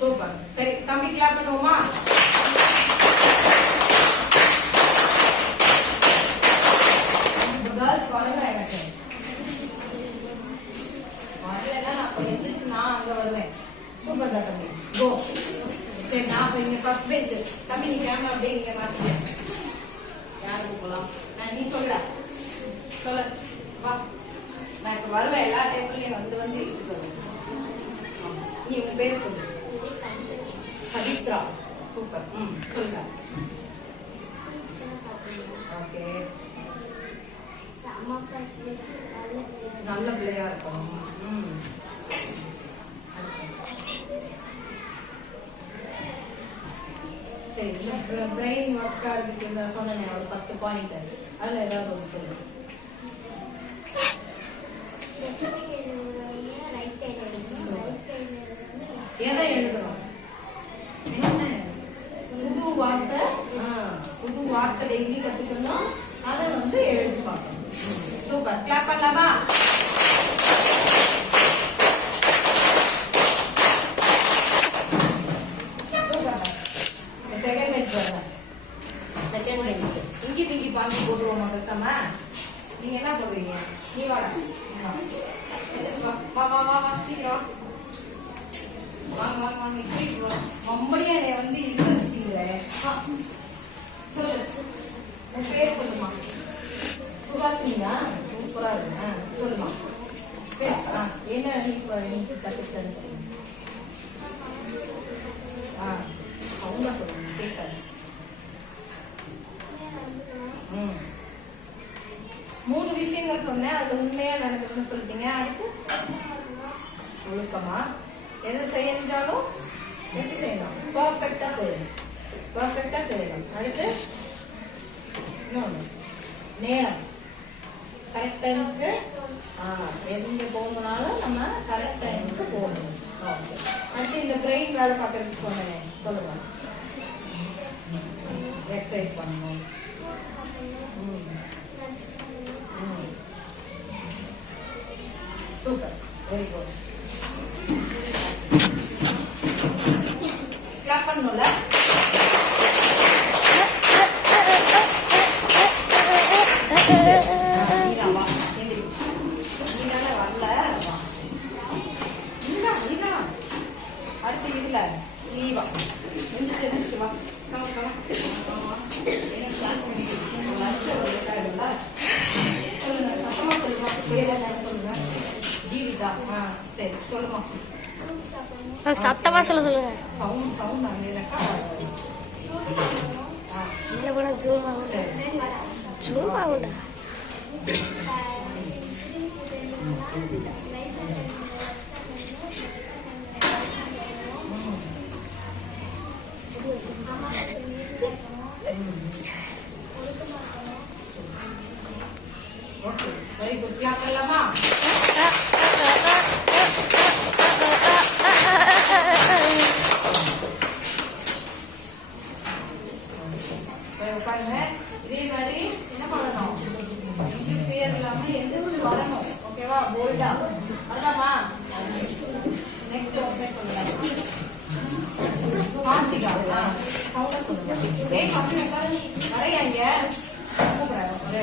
சூப்பர். சரி தம்பி கிளாப் பண்ணுவோமா? கேர்ள்ஸ் வரல, எனக்கு வரலன்னா நான் அங்க வருவேன். சூப்பர் தான் தம்பி, கோ. சரி நான் இப்ப இங்க ஃபர்ஸ்ட் பெஞ்ச். தம்பி நீ கேமரா அப்படியே இங்க மாத்திக்க. யாருக்கு போலாம்? நீ சொல்ல வா. நான் இப்ப வருவேன், எல்லா டைம்லயும் வந்து இருக்கு. நீ உங்க பேர் சொல்லு. பவித்ரா. சூப்பர். சொல்லுங்க. ஓகே, நல்ல பிள்ளையா இருக்கும். சரி, இந்த பிரெயின் ஒர்க் ஆகுதுக்கு சொன்னேன் ஒரு 10 பாயிண்ட், அதுல ஏதாவது ஒன்று சொல்லு. எதை எழுதுறோம்? என்ன புது வார்த்தை டெய்லி கத்துக்கணும், அதை வந்து எழுதி பார்க்கணும். சூப்பர், கிளாப் பண்ணலாமா? சூப்பர். செகண்ட் பெஞ்ச் வரேன். செகண்ட் பெஞ்ச் இங்கி திங்கி பாஞ்சு போட்டுருவோமா பேசாம? நீங்க என்ன போடுவீங்க? நீ வாடா, வா வா வா வா, சீக்கிரம் வாங்க வாங்க வாங்க. இப்படி மம்படியா என்னை வந்து இது வச்சுட்டீங்களே. சொல்லு, உன் பேர் சொல்லுமா? சுகாசினியா? சூப்பரா இருக்கு. சொல்லுமா பேர். என்ன நீ கத்துக்கிட்டேன்னு சொல்லுங்க. அவங்க சொல்லுங்க, கேட்காது. 3 விஷயங்கள் சொன்னேன், அது உண்மையா நடக்குதுன்னு சொல்லிட்டீங்க. அடுத்து ஒழுக்கமா, எதை செஞ்சாலும் எப்படி செய்யணும்? பர்ஃபெக்டா செய்யணும். பர்ஃபெக்டா செய்யணும். அடுத்து இன்னொன்று, நேரம். கரெக்ட் டைமுக்கு எங்க போகணும்னாலும் நம்ம கரெக்ட் டைமுக்கு போகணும். ஓகே. அடுத்து இந்த பிரெயின் வேலை பார்க்கறதுக்கு சொன்னேன், சொல்லுங்க. எக்ஸசைஸ் பண்ணணும். Super, very good. கிளாப் பண்ணணும்ல? அடுத்து இதுல லீவா எந்திரிச்சு வா. சொல்லுங்க, சத்தமா சொல்லுமா. பேர் சொல்லுங்க. ஜீவிதா. சரி சொல்லுமா. சத்தமா சொல்லுங்க. சவுண்ட் சவுண்ட் அங்கே ரெக்கார்ட் இல்லை கூட ஜூம் ஆகும். ஜூம் ஆகும்டா. Okay, very good. கிளாப் பண்ணலாமா? உட்காருங்க. இதே மாதிரி என்ன பண்ணணும்? பேர் இல்லாம எந்திரிச்சு வரணும். ஓகேவா? போல்டா வரலாமா? நெக்ஸ்ட் ஓகே சொல்லுங்க. கார்த்திகா. அவங்க சொல்லுங்க. ஏய் கம்மி உட்காரு. வரையாங்க. கூப்பிடுறாங்க. ஒரே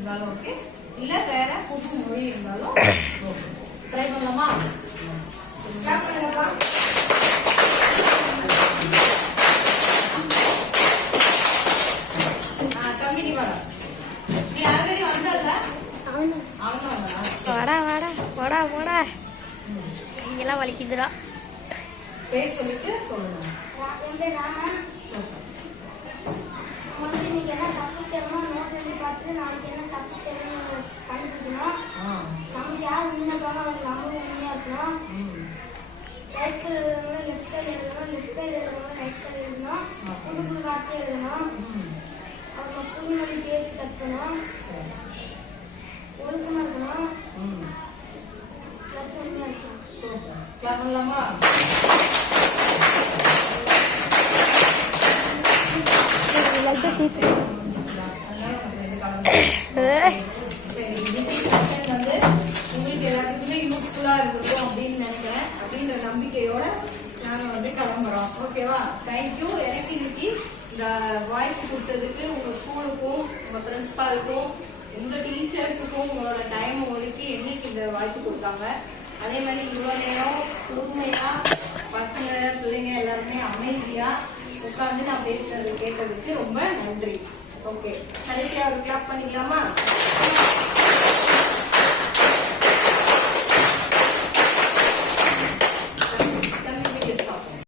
இருந்தாலும் ஓகே, இல்ல வேற புது மொழி இருந்தாலும் ட்ரை பண்ணலாமா? கிளாப் பண்ணுங்கப்பா. தம்பி நீ வாடா. நீ ஆல்ரெடி வந்தல்ல? அவன் வந்தா வாடா வாடா வாடா வாடா இங்கெல்லாம் வலிக்குதுடா. பேர் சொல்லிட்டு சொல்லுங்க. என் பேர் ராமன். சூப்பர். நம்ம வந்து இன்னைக்கு என்ன தப்பு செய்யணும் நோட் எழுதி பார்த்துட்டு நாளைக்கு என்ன தப்பு செய்யணும் கண்டுபிடிக்கணும். நமக்கு யார் முன்னே போனோம் அவங்களுக்கு நம்மளும் உண்மையாக இருக்கணும். ரைட் சைடு எழுதணும், லெஃப்ட் சைடு எழுதணும், லெஃப்ட் சைடு எழுதணும், ரைட் சைடு எழுதணும், புது புது வார்த்தை எழுதணும். அவங்க புது மொழி பேசி கற்றுக்கணும், ஒழுக்கமாக இருக்கணும், எல்லாத்தையும் உண்மையாக இருக்கணும். சூப்பர். கிளாப் பண்ணலாமா? சரி, இன்னைக்கு session வந்து உங்களுக்கு எல்லாத்துக்குமே யூஸ்ஃபுல்லா இருக்கும் அப்படின்னு நினைக்கிறேன். அப்படின்ற நம்பிக்கையோட நாங்க வந்து கிளம்புறோம். ஓகேவா? தேங்க்யூ. எனக்கு இன்னைக்கு இந்த வாய்ப்பு கொடுத்ததுக்கு உங்க ஸ்கூலுக்கும் உங்க பிரின்சிபாலுக்கும் உங்க டீச்சர்ஸுக்கும் உங்களோட டைம் ஒதுக்கி என்னைக்கு இந்த வாய்ப்பு கொடுத்தாங்க. அதே மாதிரி இவ்வளோ நேரம் பொறுமையா பசங்க பிள்ளைங்க எல்லாருமே அமைதியா உட்காந்து நான் பேசுறது கேட்டதுக்கு ரொம்ப நன்றி. ஓகே, கடைசியா ஒரு கிளாப் பண்ணிக்கலாமா?